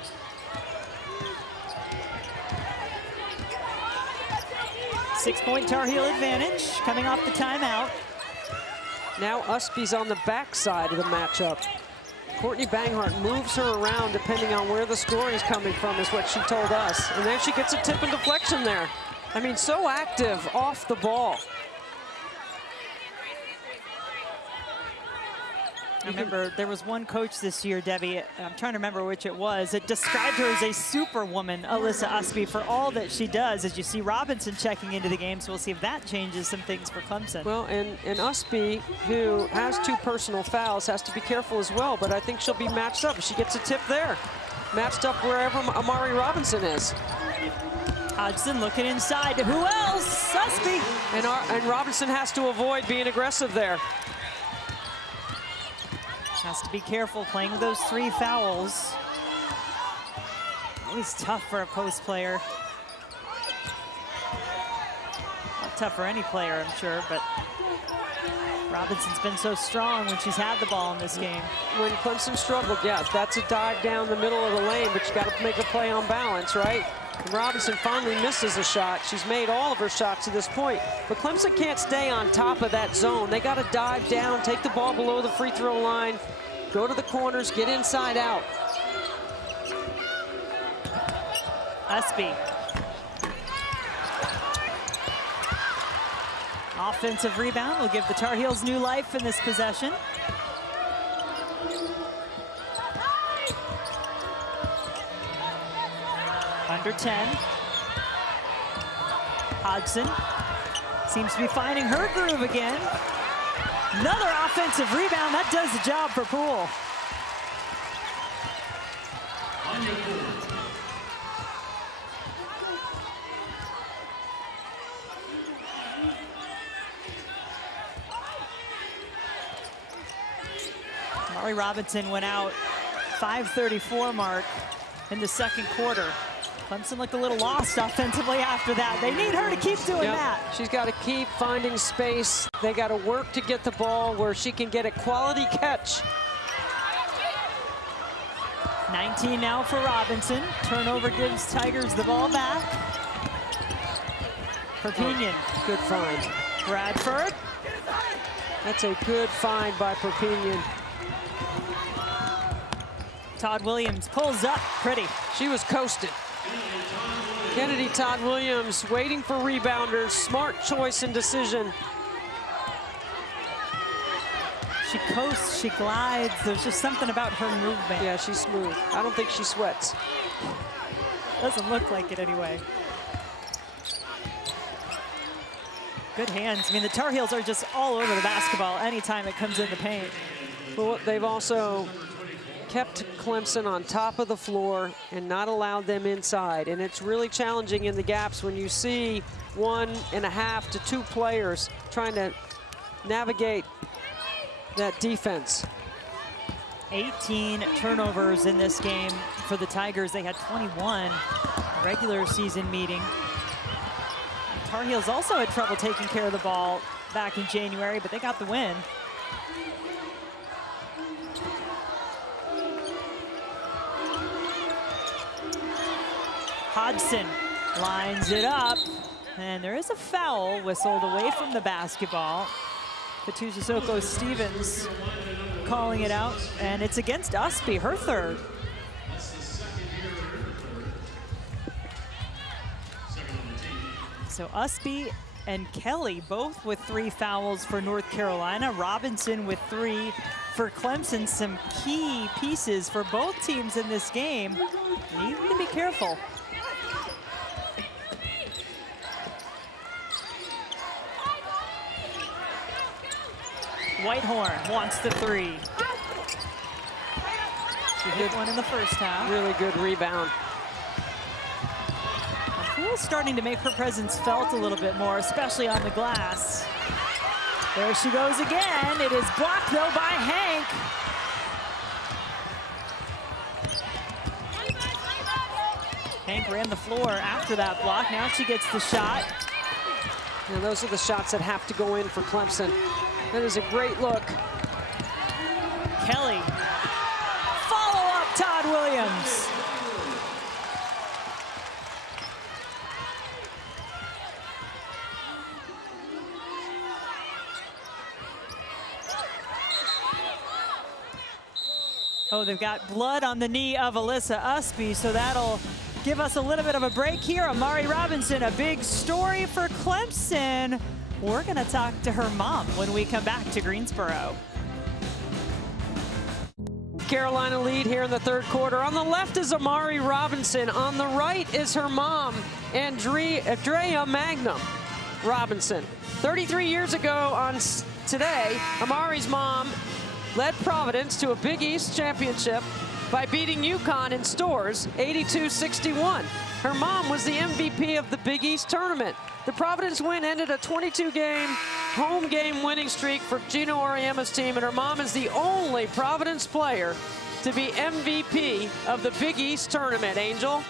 Six-point Tar Heel advantage coming off the timeout. Now Ustby's on the backside of the matchup. Courtney Banghart moves her around depending on where the scoring is coming from, is what she told us. And then she gets a tip and deflection there. I mean, so active off the ball. I remember there was one coach this year, Debbie, I'm trying to remember which it was, that described her as a superwoman, Alyssa Ustby, for all that she does. As you see Robinson checking into the game, so we'll see if that changes some things for Clemson. Well, and Ustby, who has 2 personal fouls, has to be careful as well, but I think she'll be matched up. She gets a tip there. Matched up wherever Amari Robinson is. Hodgson looking inside to who else? Ustby. And Robinson has to avoid being aggressive there. Has to be careful playing with those 3 fouls. Always tough for a post player. Not tough for any player, I'm sure, but Robinson's been so strong when she's had the ball in this game. When Clemson struggled, yeah, that's a dive down the middle of the lane, but you got to make a play on balance, right? And Robinson finally misses a shot. She's made all of her shots to this point, but Clemson can't stay on top of that zone. They got to dive down, take the ball below the free throw line, go to the corners, get inside out. Ustby. Offensive rebound will give the Tar Heels new life in this possession. Under 10. Hodgson seems to be finding her groove again. Another offensive rebound. That does the job for Poole. Amari Robinson went out 5:34 mark in the second quarter. Clemson looked a little lost offensively after that. They need her to keep doing that. She's got to keep finding space. They got to work to get the ball where she can get a quality catch. 19 now for Robinson. Turnover gives Tigers the ball back. Perpignan. Good find. Bradford. That's a good find by Perpignan. Todd Williams pulls up pretty. She was coasted. Kennedy Todd Williams waiting for rebounders. Smart choice and decision. She coasts, she glides. There's just something about her movement. Yeah, she's smooth. I don't think she sweats. Doesn't look like it anyway. Good hands. I mean, the Tar Heels are just all over the basketball anytime it comes in the paint. Well, they've also kept Clemson on top of the floor and not allowed them inside. And it's really challenging in the gaps when you see 1.5 to 2 players trying to navigate that defense. 18 turnovers in this game for the Tigers. They had 21 regular season meeting. Tar Heels also had trouble taking care of the ball back in January, but they got the win. Hodgson lines it up, and there is a foul whistled away from the basketball. Katusa Stevens calling it out, and it's against Ustby, her third. So Ustby and Kelly both with 3 fouls for North Carolina. Robinson with 3 for Clemson. Some key pieces for both teams in this game. Need to be careful. Whitehorn wants the 3. She hit one in the first half. Really good rebound. Poole's starting to make her presence felt a little bit more, especially on the glass. There she goes again. It is blocked, though, by Hank. Hank ran the floor after that block. Now she gets the shot. And those are the shots that have to go in for Clemson. That is a great look. Kelly. Follow up, Todd Williams. Oh, they've got blood on the knee of Alyssa Ustby, so that'll give us a little bit of a break here. Amari Robinson, a big story for Clemson. We're going to talk to her mom when we come back to Greensboro. Carolina lead here in the third quarter. On the left is Amari Robinson. On the right is her mom, Andrea Magnum Robinson. 33 years ago on today, Amari's mom led Providence to a Big East championship by beating UConn in Stores 82-61. Her mom was the MVP of the Big East tournament. The Providence win ended a 22-game home game winning streak for Gino Auriemma's team, and her mom is the only Providence player to be MVP of the Big East tournament. Angel?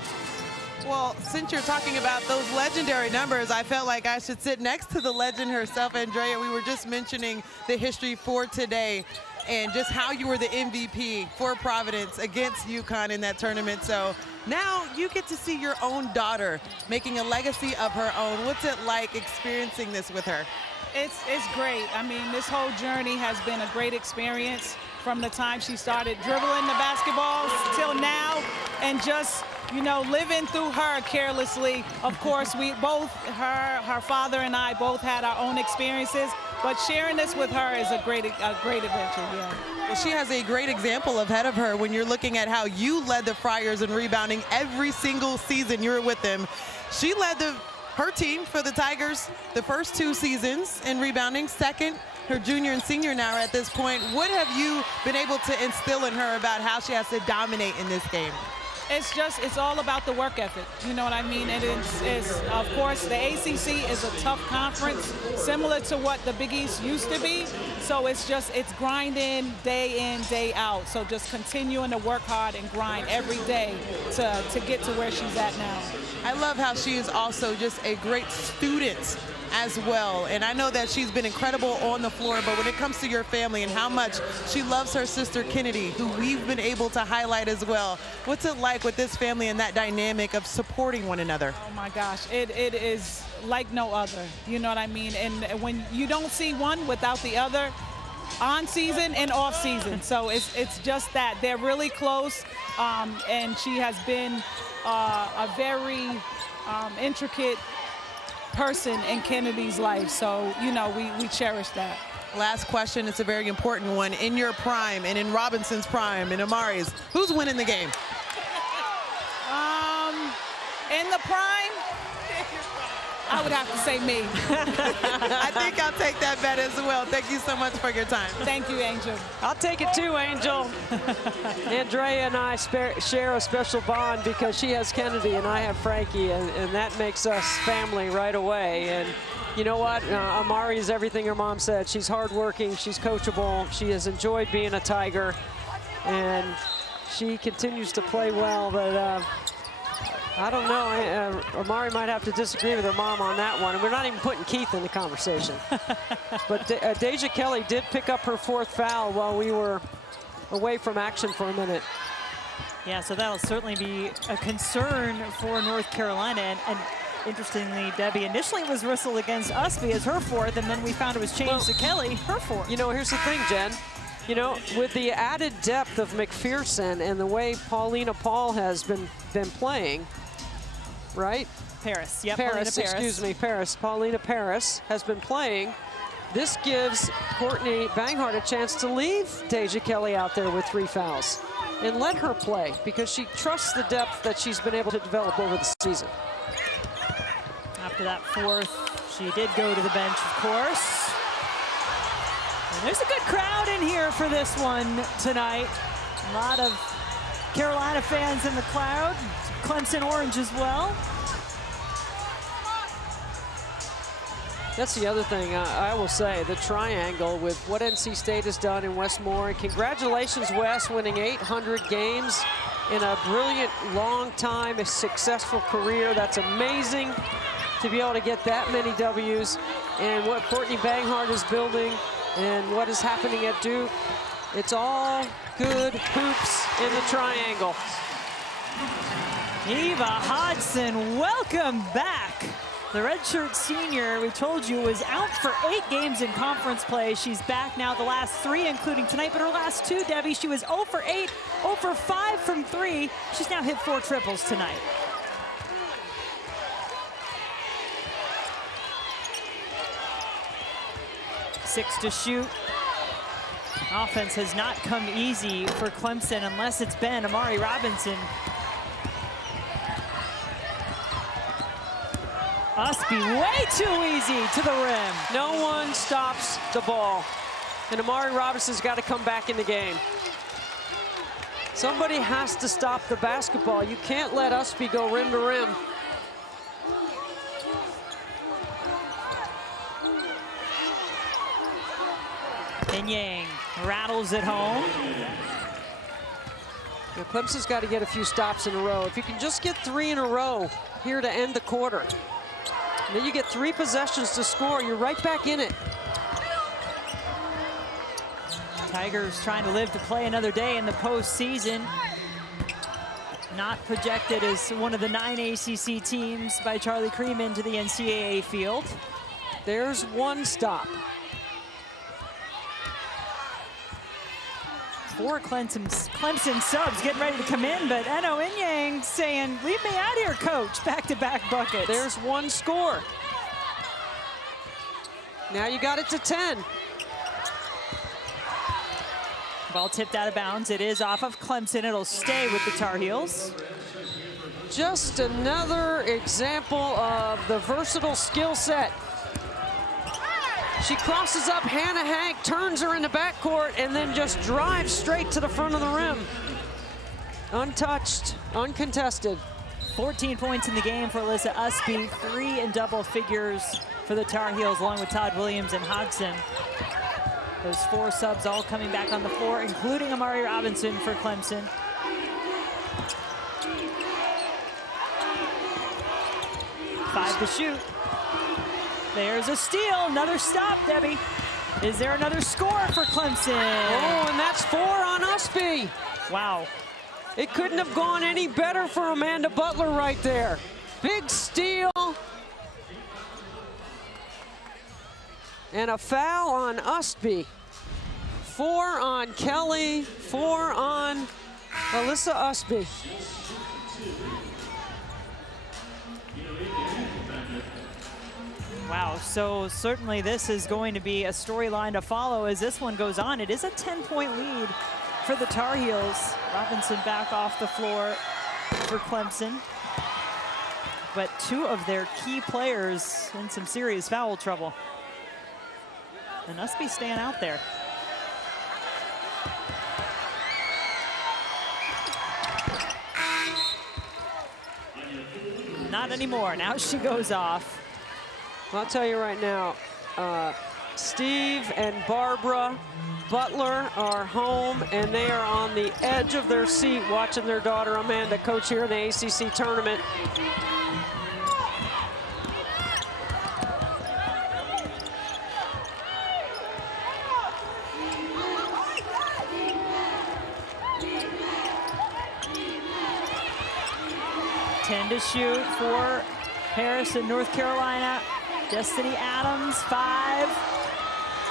Well, since you're talking about those legendary numbers, I felt like I should sit next to the legend herself, Andrea. We were just mentioning the history for today and just how you were the MVP for Providence against UConn in that tournament. So now you get to see your own daughter making a legacy of her own. What's it like experiencing this with her? It's great. I mean, this whole journey has been a great experience from the time she started dribbling the basketballs till now, and just, you know, living through her carelessly. Of course, we both, her father and I both had our own experiences, but sharing this with her is a great adventure, yeah. Well, she has a great example ahead of her when you're looking at how you led the Friars in rebounding every single season you were with them. She led her team for the Tigers the first 2 seasons in rebounding, second, her junior and senior now at this point. What have you been able to instill in her about how she has to dominate in this game? It's all about the work ethic, you know what I mean? And it's of course, the ACC is a tough conference, similar to what the Big East used to be. So it's grinding day in, day out. So just continuing to work hard and grind every day to get to where she's at now. I love how she is also just a great student as well. And I know that she's been incredible on the floor, but when it comes to your family and how much she loves her sister Kennedy, who we've been able to highlight as well, what's it like with this family and that dynamic of supporting one another? Oh my gosh, it is like no other, you know what I mean? And when you don't see one without the other, on season and off season. So it's just that they're really close, and she has been a very intricate person in Kennedy's life. So, you know, we cherish that. Last question, it's a very important one. In your prime and in Robinson's prime and Amari's, who's winning the game? In the prime, I would have to say me. I think I'll take that bet as well. Thank you so much for your time. Thank you, Angel. I'll take it too, Angel. Andrea and I share a special bond because she has Kennedy and I have Frankie, and that makes us family right away. And you know what? Amari is everything her mom said. She's hardworking, she's coachable, she has enjoyed being a Tiger, and she continues to play well, but I don't know. Amari might have to disagree with her mom on that one. And we're not even putting Keith in the conversation. But Deja Kelly did pick up her 4th foul while we were away from action for a minute. Yeah, so that'll certainly be a concern for North Carolina. And interestingly, Debbie, initially it was Russell against Ustby as her 4th, and then we found it was changed to Kelly, her 4th. You know, here's the thing, Jen. You know, with the added depth of McPherson and the way Paulina Paul has been playing, right? Paris, yep. Paris, excuse me, Paris. Paulina Paris has been playing. This gives Courtney Banghart a chance to leave Deja Kelly out there with 3 fouls and let her play because she trusts the depth that she's been able to develop over the season. After that 4th, she did go to the bench, of course. And there's a good crowd in here for this one tonight. A lot of Carolina fans in the crowd. Clemson orange as well. That's the other thing I will say, the triangle with what NC State has done in Westmoreland. Congratulations, Wes, winning 800 games in a brilliant, long time, a successful career. That's amazing to be able to get that many W's. And what Courtney Banghart is building and what is happening at Duke, it's all good hoops in the triangle. Eva Hodgson, welcome back. The redshirt senior, we told you, was out for 8 games in conference play. She's back now the last 3, including tonight, but her last 2, Debbie, she was 0 for 8, 0 for 5 from 3. She's now hit 4 triples tonight. Six to shoot. Offense has not come easy for Clemson unless it's been Amari Robinson. Ustby way too easy to the rim. No one stops the ball. And Amari Robinson's got to come back in the game. Somebody has to stop the basketball. You can't let Ustby go rim to rim. And Yang rattles it home. Now, Clemson's got to get a few stops in a row. If you can just get 3 in a row here to end the quarter, and then you get 3 possessions to score, you're right back in it. Tigers trying to live to play another day in the postseason. Not projected as one of the 9 ACC teams by Charlie Cream into the NCAA field. There's 1 stop. 4 Clemson subs getting ready to come in, but Eno Inyang saying, leave me out here, coach. Back-to-back buckets. There's 1 score. Now you got it to 10. Ball tipped out of bounds. It is off of Clemson. It'll stay with the Tar Heels. Just another example of the versatile skill set. She crosses up Hannah Hank, turns her in the backcourt, and then just drives straight to the front of the rim. Untouched, uncontested. 14 points in the game for Alyssa Ustby, 3 in double figures for the Tar Heels, along with Todd Williams and Hodgson. Those 4 subs all coming back on the floor, including Amari Robinson for Clemson. Five to shoot. There's a steal, another stop, Debbie. Is there another score for Clemson? Oh, and that's 4 on Ustby. Wow. It couldn't have gone any better for Amanda Butler right there. Big steal. And a foul on Ustby. 4 on Kelly, 4 on Alyssa Ustby. Wow, so certainly this is going to be a storyline to follow as this one goes on. It is a 10-point lead for the Tar Heels. Robinson back off the floor for Clemson. But 2 of their key players in some serious foul trouble. And Ustby staying out there. Not anymore. Now she goes off. I'll tell you right now, Steve and Barbara Butler are home, and they are on the edge of their seat watching their daughter Amanda coach here in the ACC tournament. To shoot for Harris in North Carolina. Destiny Adams, 5.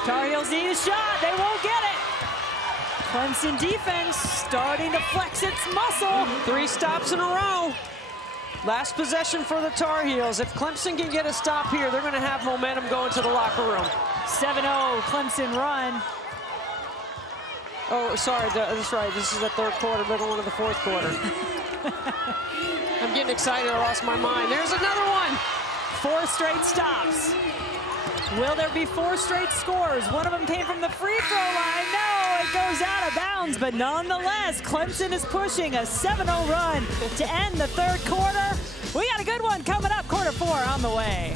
Tar Heels need a shot. They won't get it. Clemson defense starting to flex its muscle. 3 stops in a row. Last possession for the Tar Heels. If Clemson can get a stop here, they're going to have momentum going to the locker room. 7-0 Clemson run. Oh, sorry, that's right. This is the 3rd quarter. They're going to the 4th quarter. I'm getting excited. I lost my mind. There's another one. 4 straight stops. Will there be 4 straight scores? One of them came from the free throw line. No, it goes out of bounds, but nonetheless, Clemson is pushing a 7-0 run to end the third quarter. We got a good one coming up, quarter 4 on the way.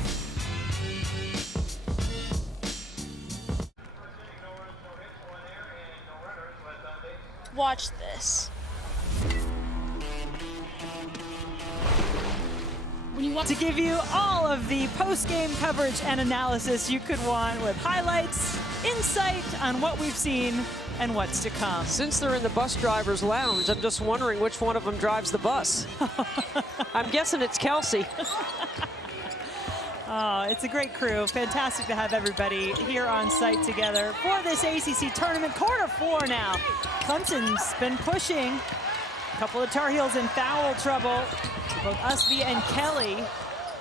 Watch this. To give you all of the post-game coverage and analysis you could want, with highlights, insight on what we've seen and what's to come. Since they're in the bus driver's lounge, I'm just wondering which one of them drives the bus. I'm guessing it's Kelsey. Oh, it's a great crew. Fantastic to have everybody here on site together for this ACC tournament. Quarter 4 now. Clemson's been pushing. A couple of Tar Heels in foul trouble. Both Ustby and Kelly.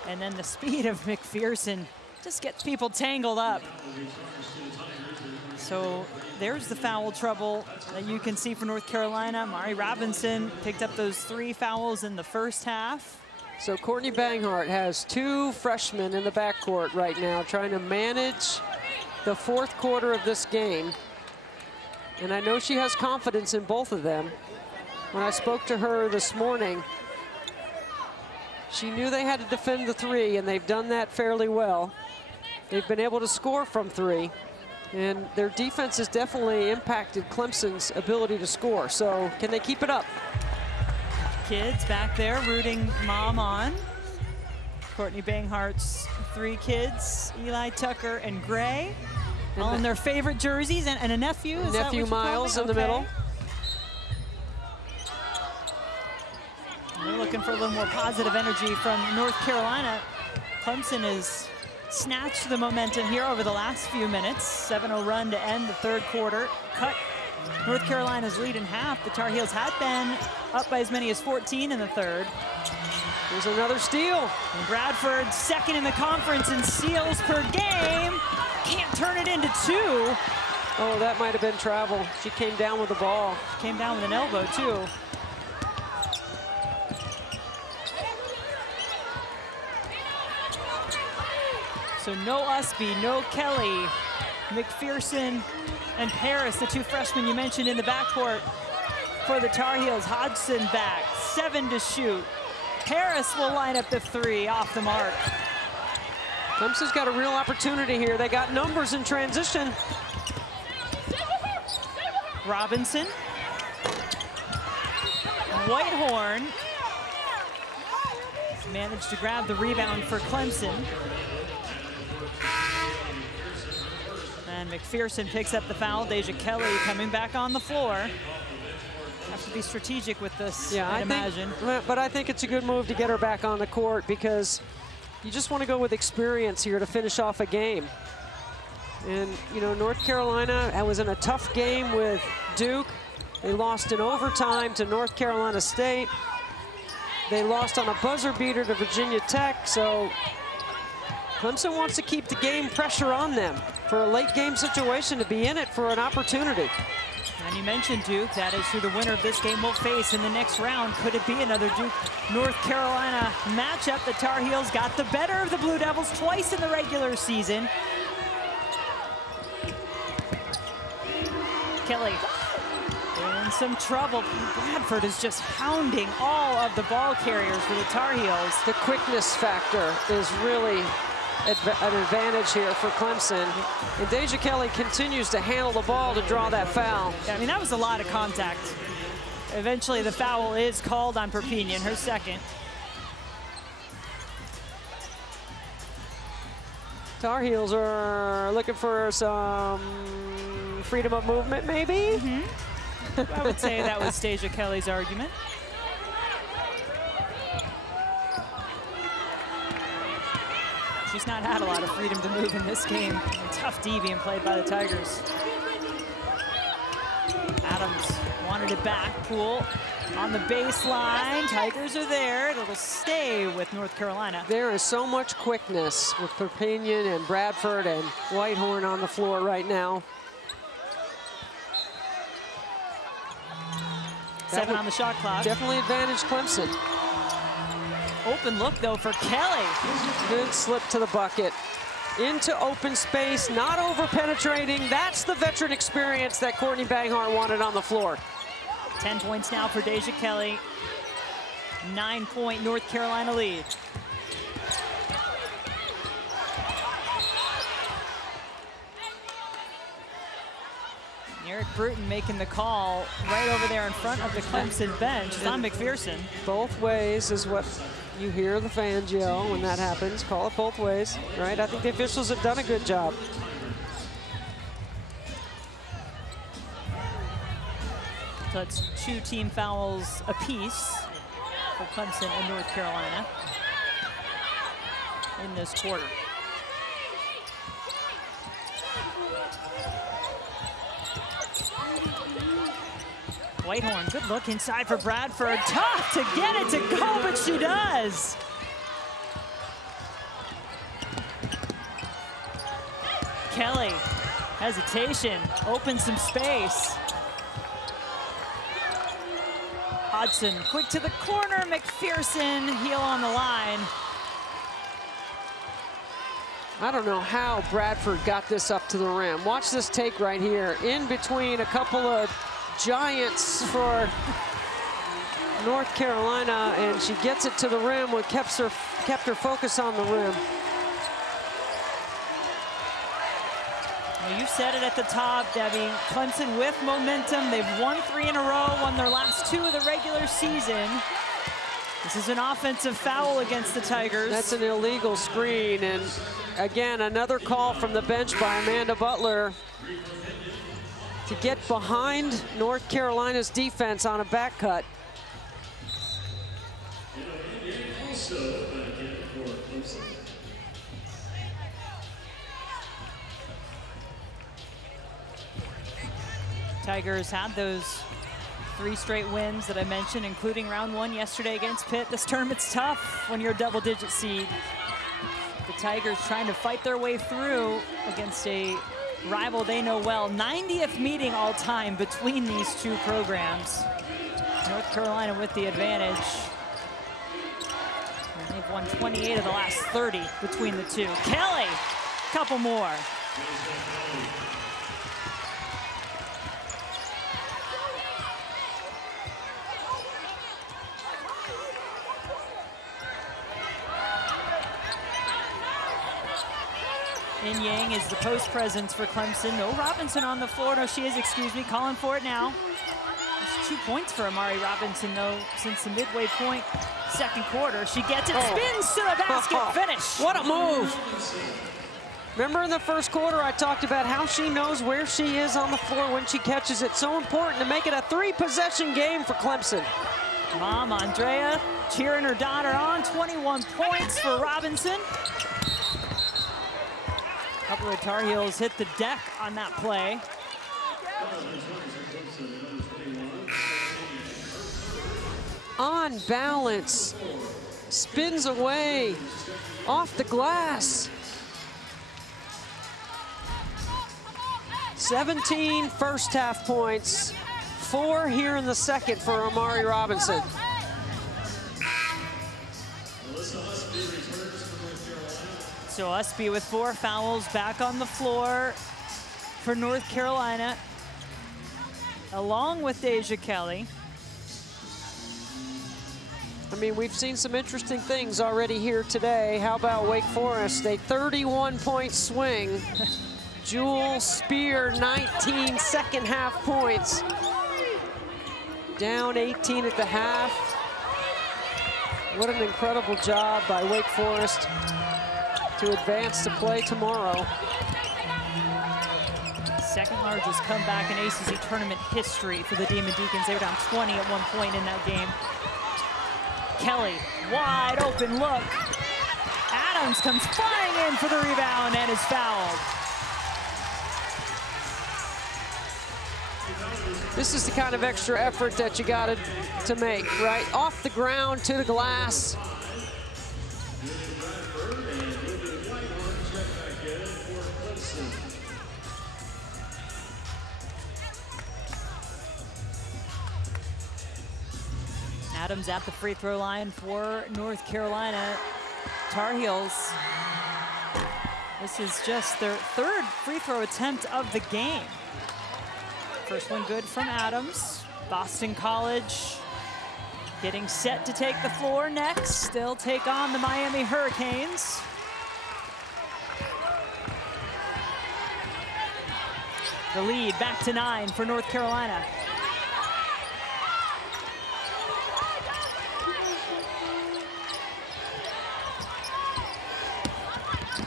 And then the speed of McPherson just gets people tangled up. So there's the foul trouble that you can see for North Carolina. Amari Robinson picked up those 3 fouls in the first half. So Courtney Banghart has 2 freshmen in the backcourt right now trying to manage the fourth quarter of this game. And I know she has confidence in both of them. When I spoke to her this morning, she knew they had to defend the 3, and they've done that fairly well. They've been able to score from 3, and their defense has definitely impacted Clemson's ability to score. So can they keep it up? Kids back there rooting mom on. Courtney Banghart's 3 kids, Eli, Tucker, and Gray, all in their favorite jerseys, and a nephew. Is nephew Miles in the middle. They're looking for a little more positive energy from North Carolina. Clemson has snatched the momentum here over the last few minutes. 7-0 run to end the third quarter. Cut North Carolina's lead in half. The Tar Heels had been up by as many as 14 in the third. There's another steal. And Bradford second in the conference in steals per game. Can't turn it into 2. Oh, that might have been travel. She came down with the ball. She came down with an elbow, too. So no Ustby, no Kelly, McPherson and Paris, the 2 freshmen you mentioned in the backcourt for the Tar Heels. Hodgson back, 7 to shoot. Paris will line up the 3 off the mark. Clemson's got a real opportunity here. They got numbers in transition. Robinson. Whitehorn managed to grab the rebound for Clemson. And McPherson picks up the foul. Deja Kelly coming back on the floor. Have to be strategic with this, yeah, I'd imagine. But I think it's a good move to get her back on the court, because you just want to go with experience here to finish off a game. And, you know, North Carolina was in a tough game with Duke. They lost in overtime to North Carolina State. They lost on a buzzer beater to Virginia Tech. So Clemson wants to keep the game pressure on them for a late game situation, to be in it for an opportunity. And you mentioned Duke. That is who the winner of this game will face in the next round. Could it be another Duke-North Carolina matchup? The Tar Heels got the better of the Blue Devils twice in the regular season. Kelly in some trouble. Bradford is just hounding all of the ball carriers for the Tar Heels. The quickness factor is really an advantage here for Clemson. And Deja Kelly continues to handle the ball to draw that foul. Yeah, I mean, that was a lot of contact. Eventually, the foul is called on Perpignan, her second. Tar Heels are looking for some freedom of movement, maybe? I would say that was Deja Kelly's argument. She's not had a lot of freedom to move in this game. Tough D being played by the Tigers. Adams wanted it back. Poole on the baseline. Tigers are there. It'll stay with North Carolina. There is so much quickness with Perpignan and Bradford and Whitehorn on the floor right now. 7 on the shot clock. Definitely advantage Clemson. Open look, though, for Kelly. Good slip to the bucket. into open space, not over-penetrating. That's the veteran experience that Courtney Banghart wanted on the floor. 10 points now for Deja Kelly. 9-point North Carolina lead. Eric Bruton making the call right over there in front of the Clemson bench. It's on McPherson. Both ways is what you hear the fans yell when that happens. Call it both ways, right? I think the officials have done a good job. So it's 2 team fouls apiece for Clemson and North Carolina in this quarter. Whitehorn, good look inside for Bradford. Tough to get it to go, but she does. Kelly, hesitation, opens some space. Hodgson, quick to the corner, McPherson, heel on the line. I don't know how Bradford got this up to the rim. Watch this take right here. In between a couple of giants for North Carolina, and she gets it to the rim, what kept her focus on the rim. Well, you said it at the top, Debbie. Clemson with momentum. They've won 3 in a row, won their last 2 of the regular season. This is an offensive foul against the Tigers. That's an illegal screen, and again, another call from the bench by Amanda Butler to get behind North Carolina's defense on a back cut. Tigers had those 3 straight wins that I mentioned, including round 1 yesterday against Pitt. This tournament's tough when you're a double-digit seed. The Tigers trying to fight their way through against a rival they know well. 90th meeting all time between these 2 programs. North Carolina with the advantage. And they've won 28 of the last 30 between the 2. Kelly, couple more. In Yang is the post presence for Clemson. No Robinson on the floor. No, she is, excuse me, calling for it now. There's 2 points for Amari Robinson, though, since the midway point, second quarter. She gets it, spins to the basket, finish. What a move. Remember in the first quarter, I talked about how she knows where she is on the floor when she catches it. So important to make it a 3-possession game for Clemson. Mom, Andrea, cheering her daughter on. 21 points for Robinson. A couple of Tar Heels hit the deck on that play. On balance, spins away, off the glass. 17 first half points, 4 here in the second for Amari Robinson. So Ustby with 4 fouls back on the floor for North Carolina, along with Deja Kelly. I mean, we've seen some interesting things already here today. How about Wake Forest? A 31-point swing. Jewel Spear, 19 second half points. Down 18 at the half. What an incredible job by Wake Forest to advance to play tomorrow. Second largest comeback in ACC tournament history for the Demon Deacons. They were down 20 at one point in that game. Kelly, wide open look. Adams comes flying in for the rebound and is fouled. This is the kind of extra effort that you got to make, right? Off the ground to the glass. Adams at the free throw line for North Carolina. Tar Heels This is just their third free throw attempt of the game. First one good from Adams. Boston College getting set to take the floor next. They'll take on the Miami Hurricanes. The lead back to 9 for North Carolina.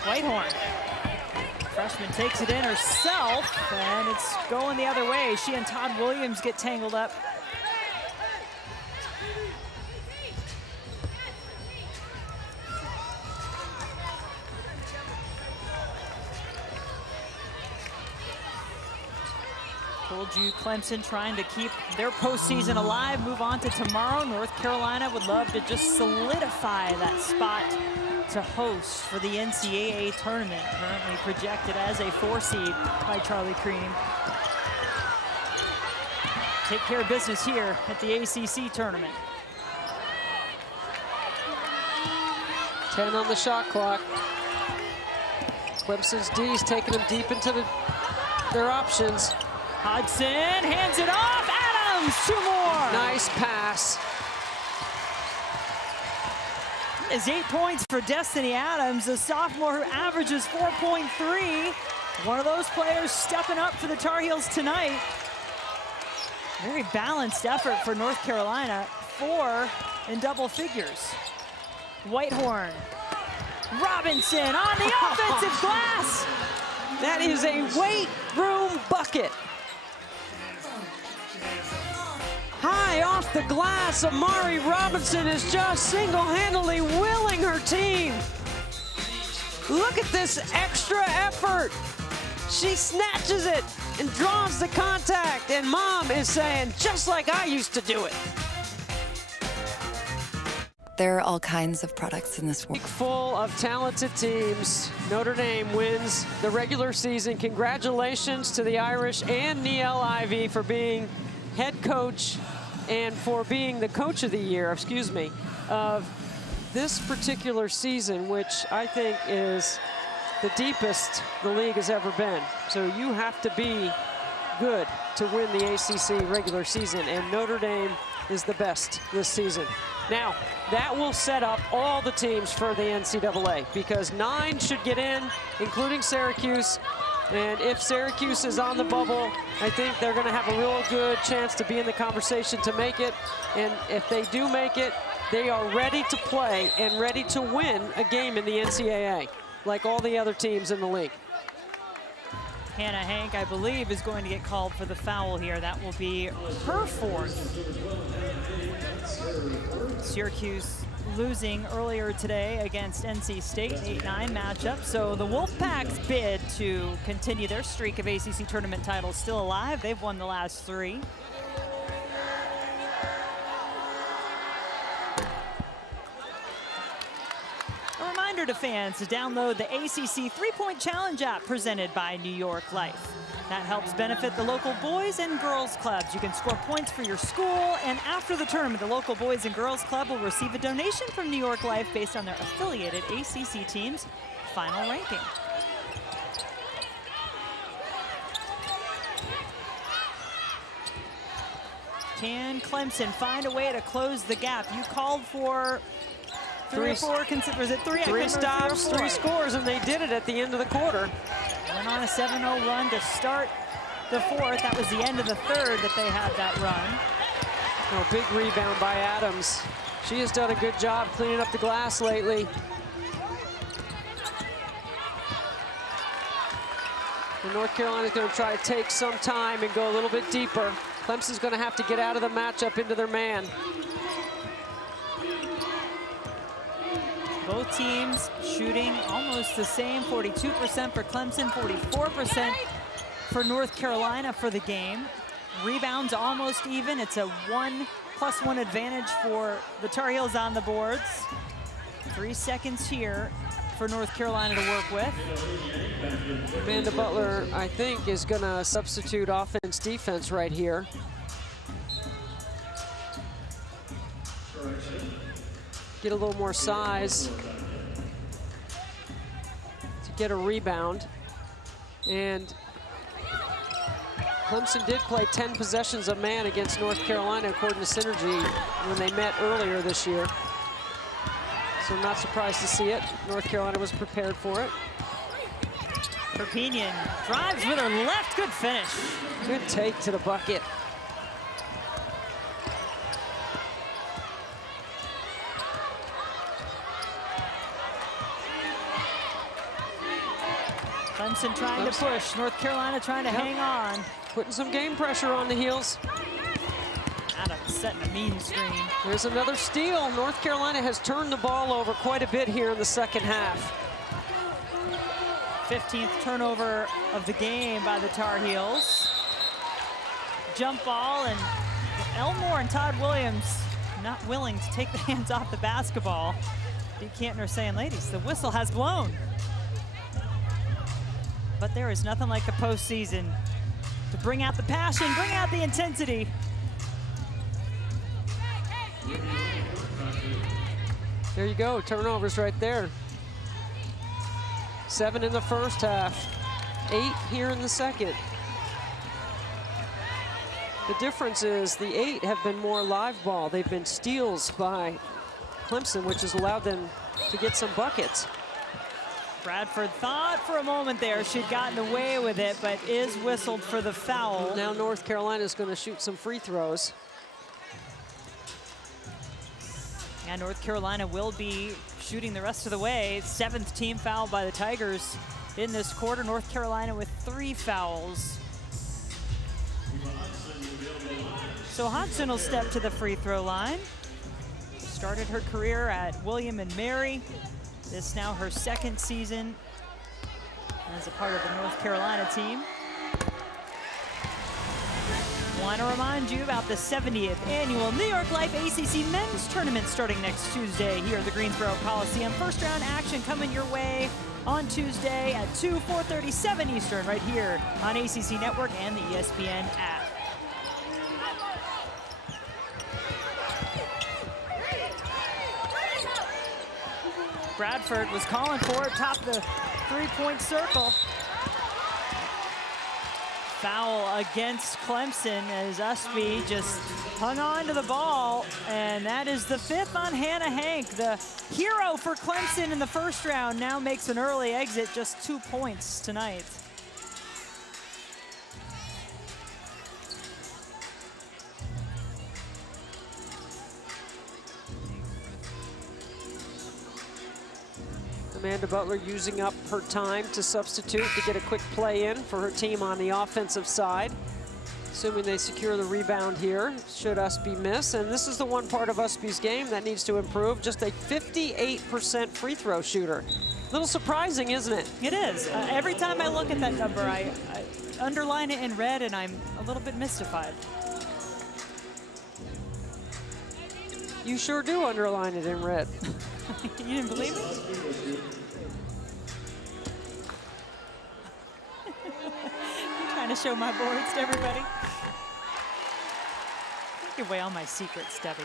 Whitehorn. Freshman takes it in herself, and it's going the other way. She and Todd Williams get tangled up. Told you Clemson trying to keep their postseason alive, move on to tomorrow. North Carolina would love to just solidify that spot to host for the NCAA tournament, currently projected as a 4 seed by Charlie Cream. Take care of business here at the ACC tournament. 10 on the shot clock. Clemson's D's taking them deep into their options. Hodgson hands it off. Adams, 2 more. Nice pass. Is 8 points for Destiny Adams, a sophomore who averages 4.3. One of those players stepping up for the Tar Heels tonight. Very balanced effort for North Carolina. 4 in double figures. Whitehorn. Robinson on the offensive glass. That is a weight room bucket. High off the glass, Amari Robinson is just single-handedly willing her team. Look at this extra effort. She snatches it and draws the contact, and Mom is saying, just like I used to do it. There are all kinds of products in this world. Full of talented teams. Notre Dame wins the regular season. Congratulations to the Irish and Niele Ivey for being head coach and for being the coach of the year, of this particular season, which I think is the deepest the league has ever been. So you have to be good to win the ACC regular season, and Notre Dame is the best this season. Now, that will set up all the teams for the NCAA, because 9 should get in, including Syracuse. And if Syracuse is on the bubble, I think they're going to have a real good chance to be in the conversation to make it. And if they do make it, they are ready to play and ready to win a game in the NCAA, like all the other teams in the league. Hannah Hank, I believe, is going to get called for the foul here. That will be her 4th. Syracuse losing earlier today against NC State, 8-9 matchup. So the Wolfpack's bid to continue their streak of ACC tournament titles still alive. They've won the last 3. A reminder to fans to download the ACC 3-Point Challenge app presented by New York Life. That helps benefit the local boys and girls clubs. You can score points for your school, and after the tournament, the local boys and girls club will receive a donation from New York Life based on their affiliated ACC team's final ranking. Can Clemson find a way to close the gap? You called for 3 or 4, was it 3? 3 stops, 3 scores, and they did it at the end of the quarter. Went on a 7-0 run to start the 4th. That was the end of the 3rd that they had that run. Oh, big rebound by Adams. She has done a good job cleaning up the glass lately. And North Carolina's going to try to take some time and go a little bit deeper. Clemson's going to have to get out of the matchup into their man. Both teams shooting almost the same, 42% for Clemson, 44% for North Carolina for the game. Rebounds almost even. It's a 1+1 advantage for the Tar Heels on the boards. 3 seconds here for North Carolina to work with. Amanda Butler, I think, is going to substitute offense-defense right here. Get a little more size to get a rebound. And Clemson did play 10 possessions of man against North Carolina, according to Synergy, when they met earlier this year. So I'm not surprised to see it. North Carolina was prepared for it. Perpignan drives with her left, good finish. Good take to the bucket. Clemson trying to push, North Carolina trying to hang on. Putting some game pressure on the heels. Adams setting a mean screen. There's another steal. North Carolina has turned the ball over quite a bit here in the second half. 15th turnover of the game by the Tar Heels. Jump ball, and Elmore and Todd Williams not willing to take the hands off the basketball. Dee Cantner saying, ladies, the whistle has blown. But there is nothing like the postseason to bring out the passion, bring out the intensity. There you go, turnovers right there. 7 in the first half, 8 here in the second. The difference is the 8 have been more live ball. They've been steals by Clemson, which has allowed them to get some buckets. Bradford thought for a moment there she'd gotten away with it, but is whistled for the foul. Now North Carolina's going to shoot some free throws. And North Carolina will be shooting the rest of the way. 7th team foul by the Tigers in this quarter. North Carolina with 3 fouls. So Hodgson will step to the free throw line. Started her career at William and Mary. This now her 2nd season as a part of the North Carolina team. Want to remind you about the 70th annual New York Life ACC men's tournament starting next Tuesday here at the Greensboro Coliseum. First round action coming your way on Tuesday at 4:37 Eastern right here on ACC Network and the ESPN app. Bradford was calling for it, top of the 3-point circle. Foul against Clemson as Ustby just hung on to the ball, and that is the 5th on Hannah Hank. The hero for Clemson in the first round now makes an early exit, just 2 points tonight. Amanda Butler using up her time to substitute to get a quick play in for her team on the offensive side. Assuming they secure the rebound here, should Ustby miss. And this is the one part of Ustby's game that needs to improve, just a 58% free throw shooter. A little surprising, isn't it? It is. Every time I look at that number, I underline it in red and I'm a little bit mystified. You sure do underline it in red. You didn't believe it? You're trying to show my boards to everybody? Give away all my secrets, Debbie.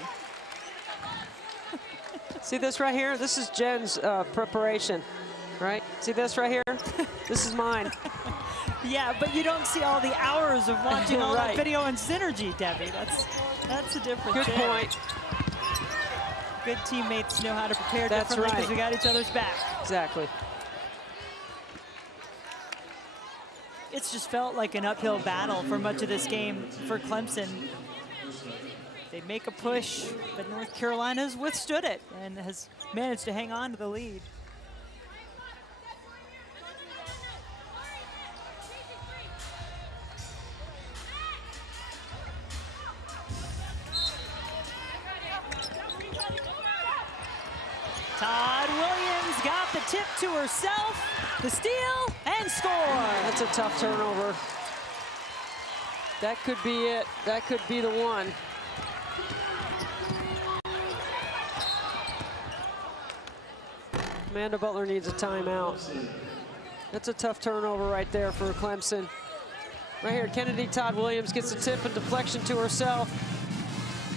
See this right here? This is Jen's preparation, right? See this right here? This is mine. Yeah, but you don't see all the hours of watching all Right. that video and Synergy, Debbie. That's the difference. Good point. Good teammates know how to prepare That's differently because right. we got each other's back. Exactly. It's just felt like an uphill battle for much of this game for Clemson. They make a push, but North Carolina's withstood it and has managed to hang on to the lead. Todd Williams got the tip to herself, the steal, and score. That's a tough turnover. That could be it. That could be the one. Amanda Butler needs a timeout. That's a tough turnover right there for Clemson. Right here, Kennedy Todd Williams gets the tip and deflection to herself.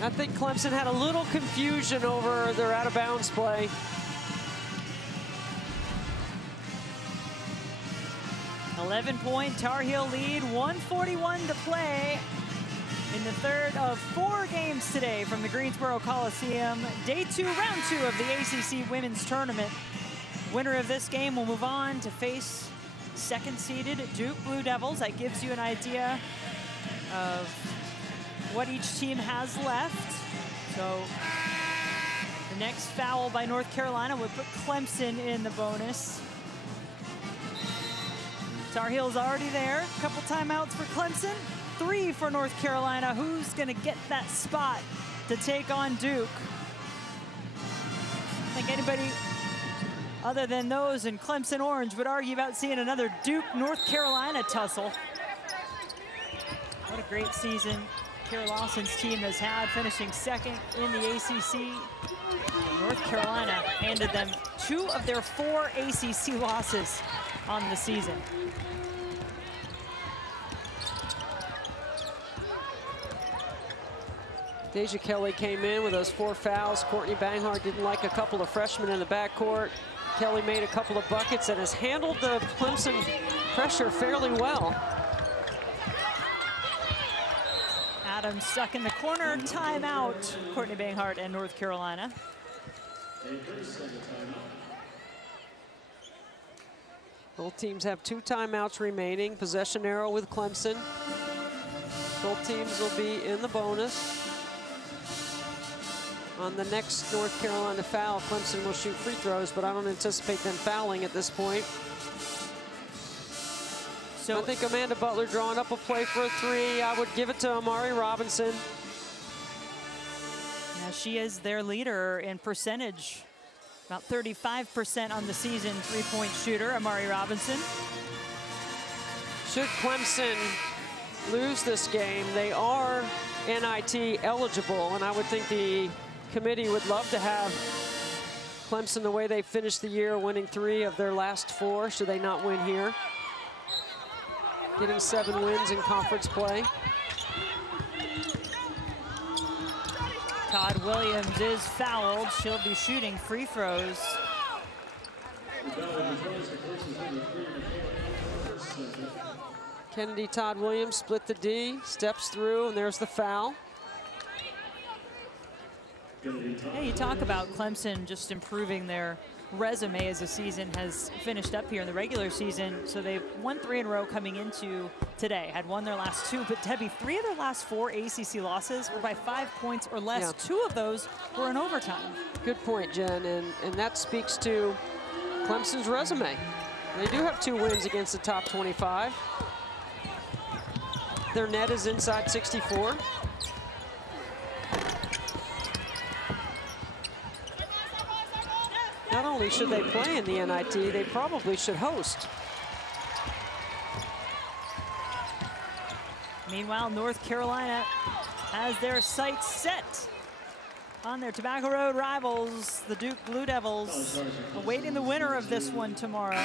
I think Clemson had a little confusion over their out-of-bounds play. 11-point Tar Heel lead, 1:41 to play in the third of 4 games today from the Greensboro Coliseum. Day 2, round 2 of the ACC Women's Tournament. Winner of this game will move on to face second-seeded Duke Blue Devils. That gives you an idea of what each team has left. So the next foul by North Carolina would put Clemson in the bonus. Tar Heels already there. A couple timeouts for Clemson, 3 for North Carolina. Who's going to get that spot to take on Duke? I think anybody other than those in Clemson Orange would argue about seeing another Duke-North Carolina tussle. What a great season Kara Lawson's team has had, finishing second in the ACC. North Carolina handed them 2 of their 4 ACC losses on the season. Deja Kelly came in with those 4 fouls. Courtney Banghart didn't like a couple of freshmen in the backcourt. Kelly made a couple of buckets and has handled the Clemson pressure fairly well. Adams stuck in the corner, timeout. Courtney Banghart and North Carolina. Both teams have 2 timeouts remaining. Possession arrow with Clemson. Both teams will be in the bonus. On the next North Carolina foul, Clemson will shoot free throws, but I don't anticipate them fouling at this point. So I think Amanda Butler drawing up a play for a 3. I would give it to Amari Robinson. Now she is their leader in percentage. About 35% on the season, 3-point shooter, Amari Robinson. Should Clemson lose this game, they are NIT eligible, and I would think the committee would love to have Clemson the way they finished the year, winning 3 of their last 4, should they not win here. Getting 7 wins in conference play. Todd Williams is fouled. She'll be shooting free throws. Kennedy Todd Williams split the D, steps through, and there's the foul. Yeah, you talk about Clemson just improving their resume as the season has finished up here in the regular season. So they've won 3 in a row coming into today. Had won their last 2, but Debbie, 3 of their last 4 ACC losses were by 5 points or less. Yeah. 2 of those were in overtime. Good point, Jen, and that speaks to Clemson's resume. They do have 2 wins against the top 25. Their net is inside 64. Not only should they play in the NIT, they probably should host. Meanwhile, North Carolina has their sights set on their Tobacco Road rivals, the Duke Blue Devils, awaiting the winner of this one tomorrow.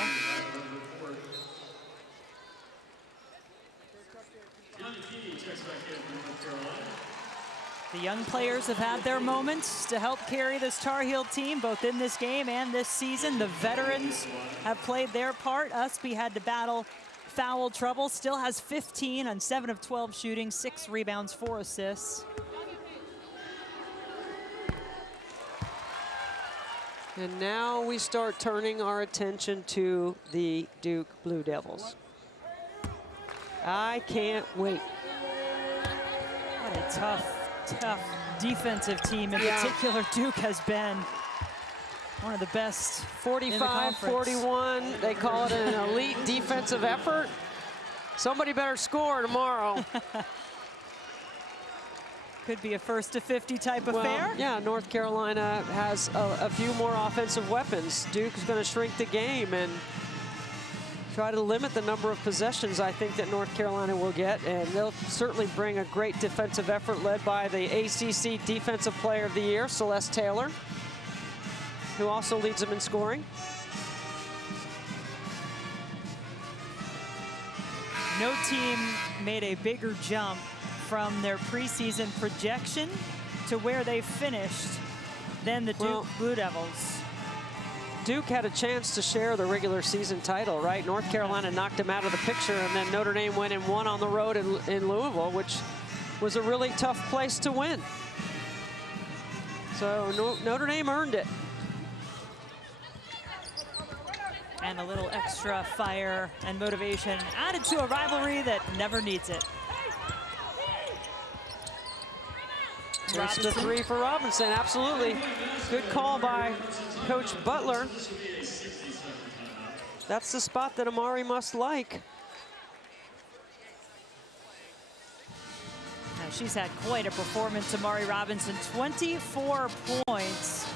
The young players have had their moments to help carry this Tar Heel team, both in this game and this season. The veterans have played their part. Ustby had to battle foul trouble, still has 15 on 7 of 12 shooting, 6 rebounds, 4 assists. And now we start turning our attention to the Duke Blue Devils. I can't wait. What a tough defensive team in particular. Duke has been one of the best. 45-41. They call it an elite defensive effort. Somebody better score tomorrow. Could be a first to 50 type affair. Yeah, North Carolina has a few more offensive weapons. Duke's going to shrink the game and try to limit the number of possessions I think that North Carolina will get, and they'll certainly bring a great defensive effort led by the ACC Defensive Player of the Year, Celeste Taylor, who also leads them in scoring. No team made a bigger jump from their preseason projection to where they finished than the Duke Blue Devils. Duke had a chance to share the regular season title, right? North Carolina knocked them out of the picture, and then Notre Dame went and won on the road in Louisville, which was a really tough place to win. So Notre Dame earned it. And a little extra fire and motivation added to a rivalry that never needs it. There's the three for Robinson, absolutely. Good call by Coach Butler. That's the spot that Amari must like. Now, she's had quite a performance, Amari Robinson. 24 points,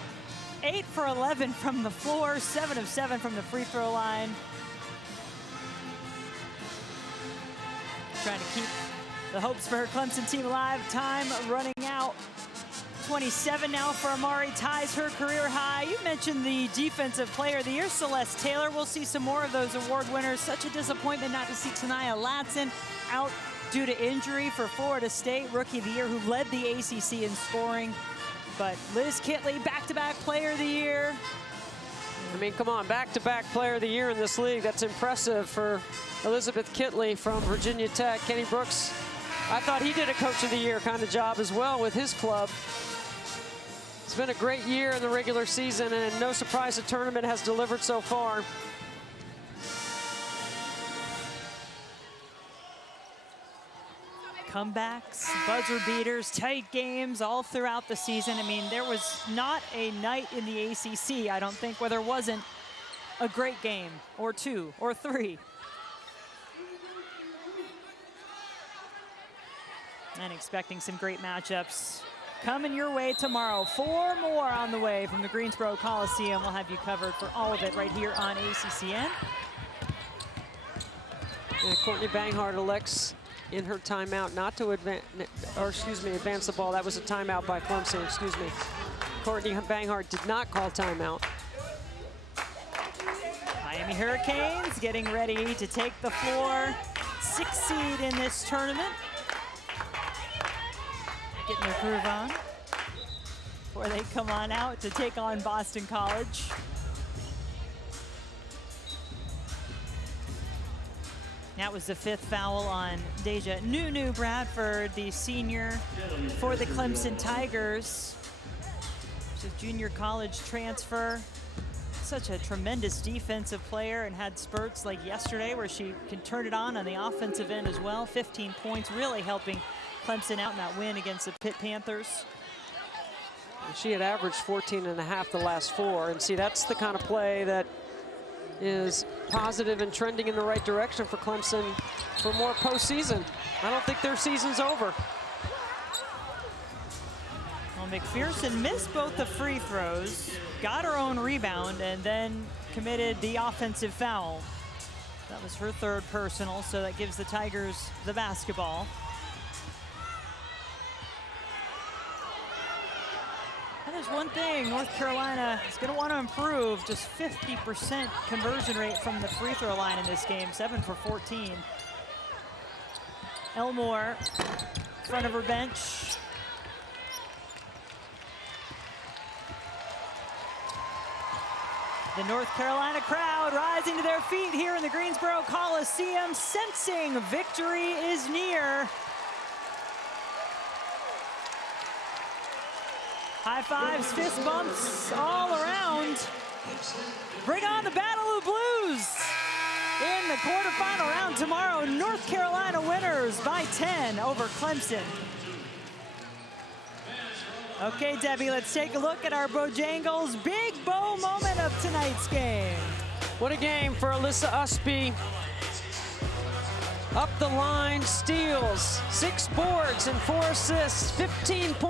8 for 11 from the floor, 7 of 7 from the free throw line. Trying to keep the hopes for her Clemson team alive. Time running out. 27 now for Amari, ties her career high. You mentioned the Defensive Player of the Year, Celeste Taylor. We'll see some more of those award winners. Such a disappointment not to see Taniyah Latson out due to injury for Florida State, Rookie of the Year, who led the ACC in scoring. But Liz Kitley, back-to-back Player of the Year. I mean, come on, back-to-back Player of the Year in this league. That's impressive for Elizabeth Kitley from Virginia Tech. Kenny Brooks, I thought he did a Coach of the Year kind of job as well with his club. It's been a great year in the regular season, and no surprise the tournament has delivered so far. Comebacks, buzzer beaters, tight games all throughout the season. I mean, there was not a night in the ACC, I don't think, where there wasn't a great game, or two, or three. And expecting some great matchups coming your way tomorrow. 4 more on the way from the Greensboro Coliseum. We'll have you covered for all of it right here on ACCN. And Courtney Banghart elects in her timeout not to advance the ball. That was a timeout by Clemson, excuse me. Courtney Banghart did not call timeout. Miami Hurricanes getting ready to take the floor. 6th seed in this tournament. Getting their groove on before they come on out to take on Boston College. That was the 5th foul on Deja Bradford, the senior for the Clemson Tigers. She's a junior college transfer. Such a tremendous defensive player, and had spurts like yesterday where she can turn it on the offensive end as well. 15 points, really helping Clemson out in that win against the Pitt Panthers. She had averaged 14.5 the last 4, and see, that's the kind of play that is positive and trending in the right direction for Clemson for more postseason. I don't think their season's over. Well, McPherson missed both the free throws, got her own rebound, and then committed the offensive foul. That was her 3rd personal, so that gives the Tigers the basketball. And there's one thing North Carolina is going to want to improve, just 50% conversion rate from the free throw line in this game, 7 for 14. Elmore, front of her bench. The North Carolina crowd rising to their feet here in the Greensboro Coliseum, sensing victory is near. High fives, fist bumps all around. Bring on the Battle of Blues in the quarterfinal round tomorrow. North Carolina winners by 10 over Clemson. Okay, Debbie, let's take a look at our Bojangles big bow moment of tonight's game. What a game for Alyssa Ustby. Up the line, steals, 6 boards and 4 assists, 15 points.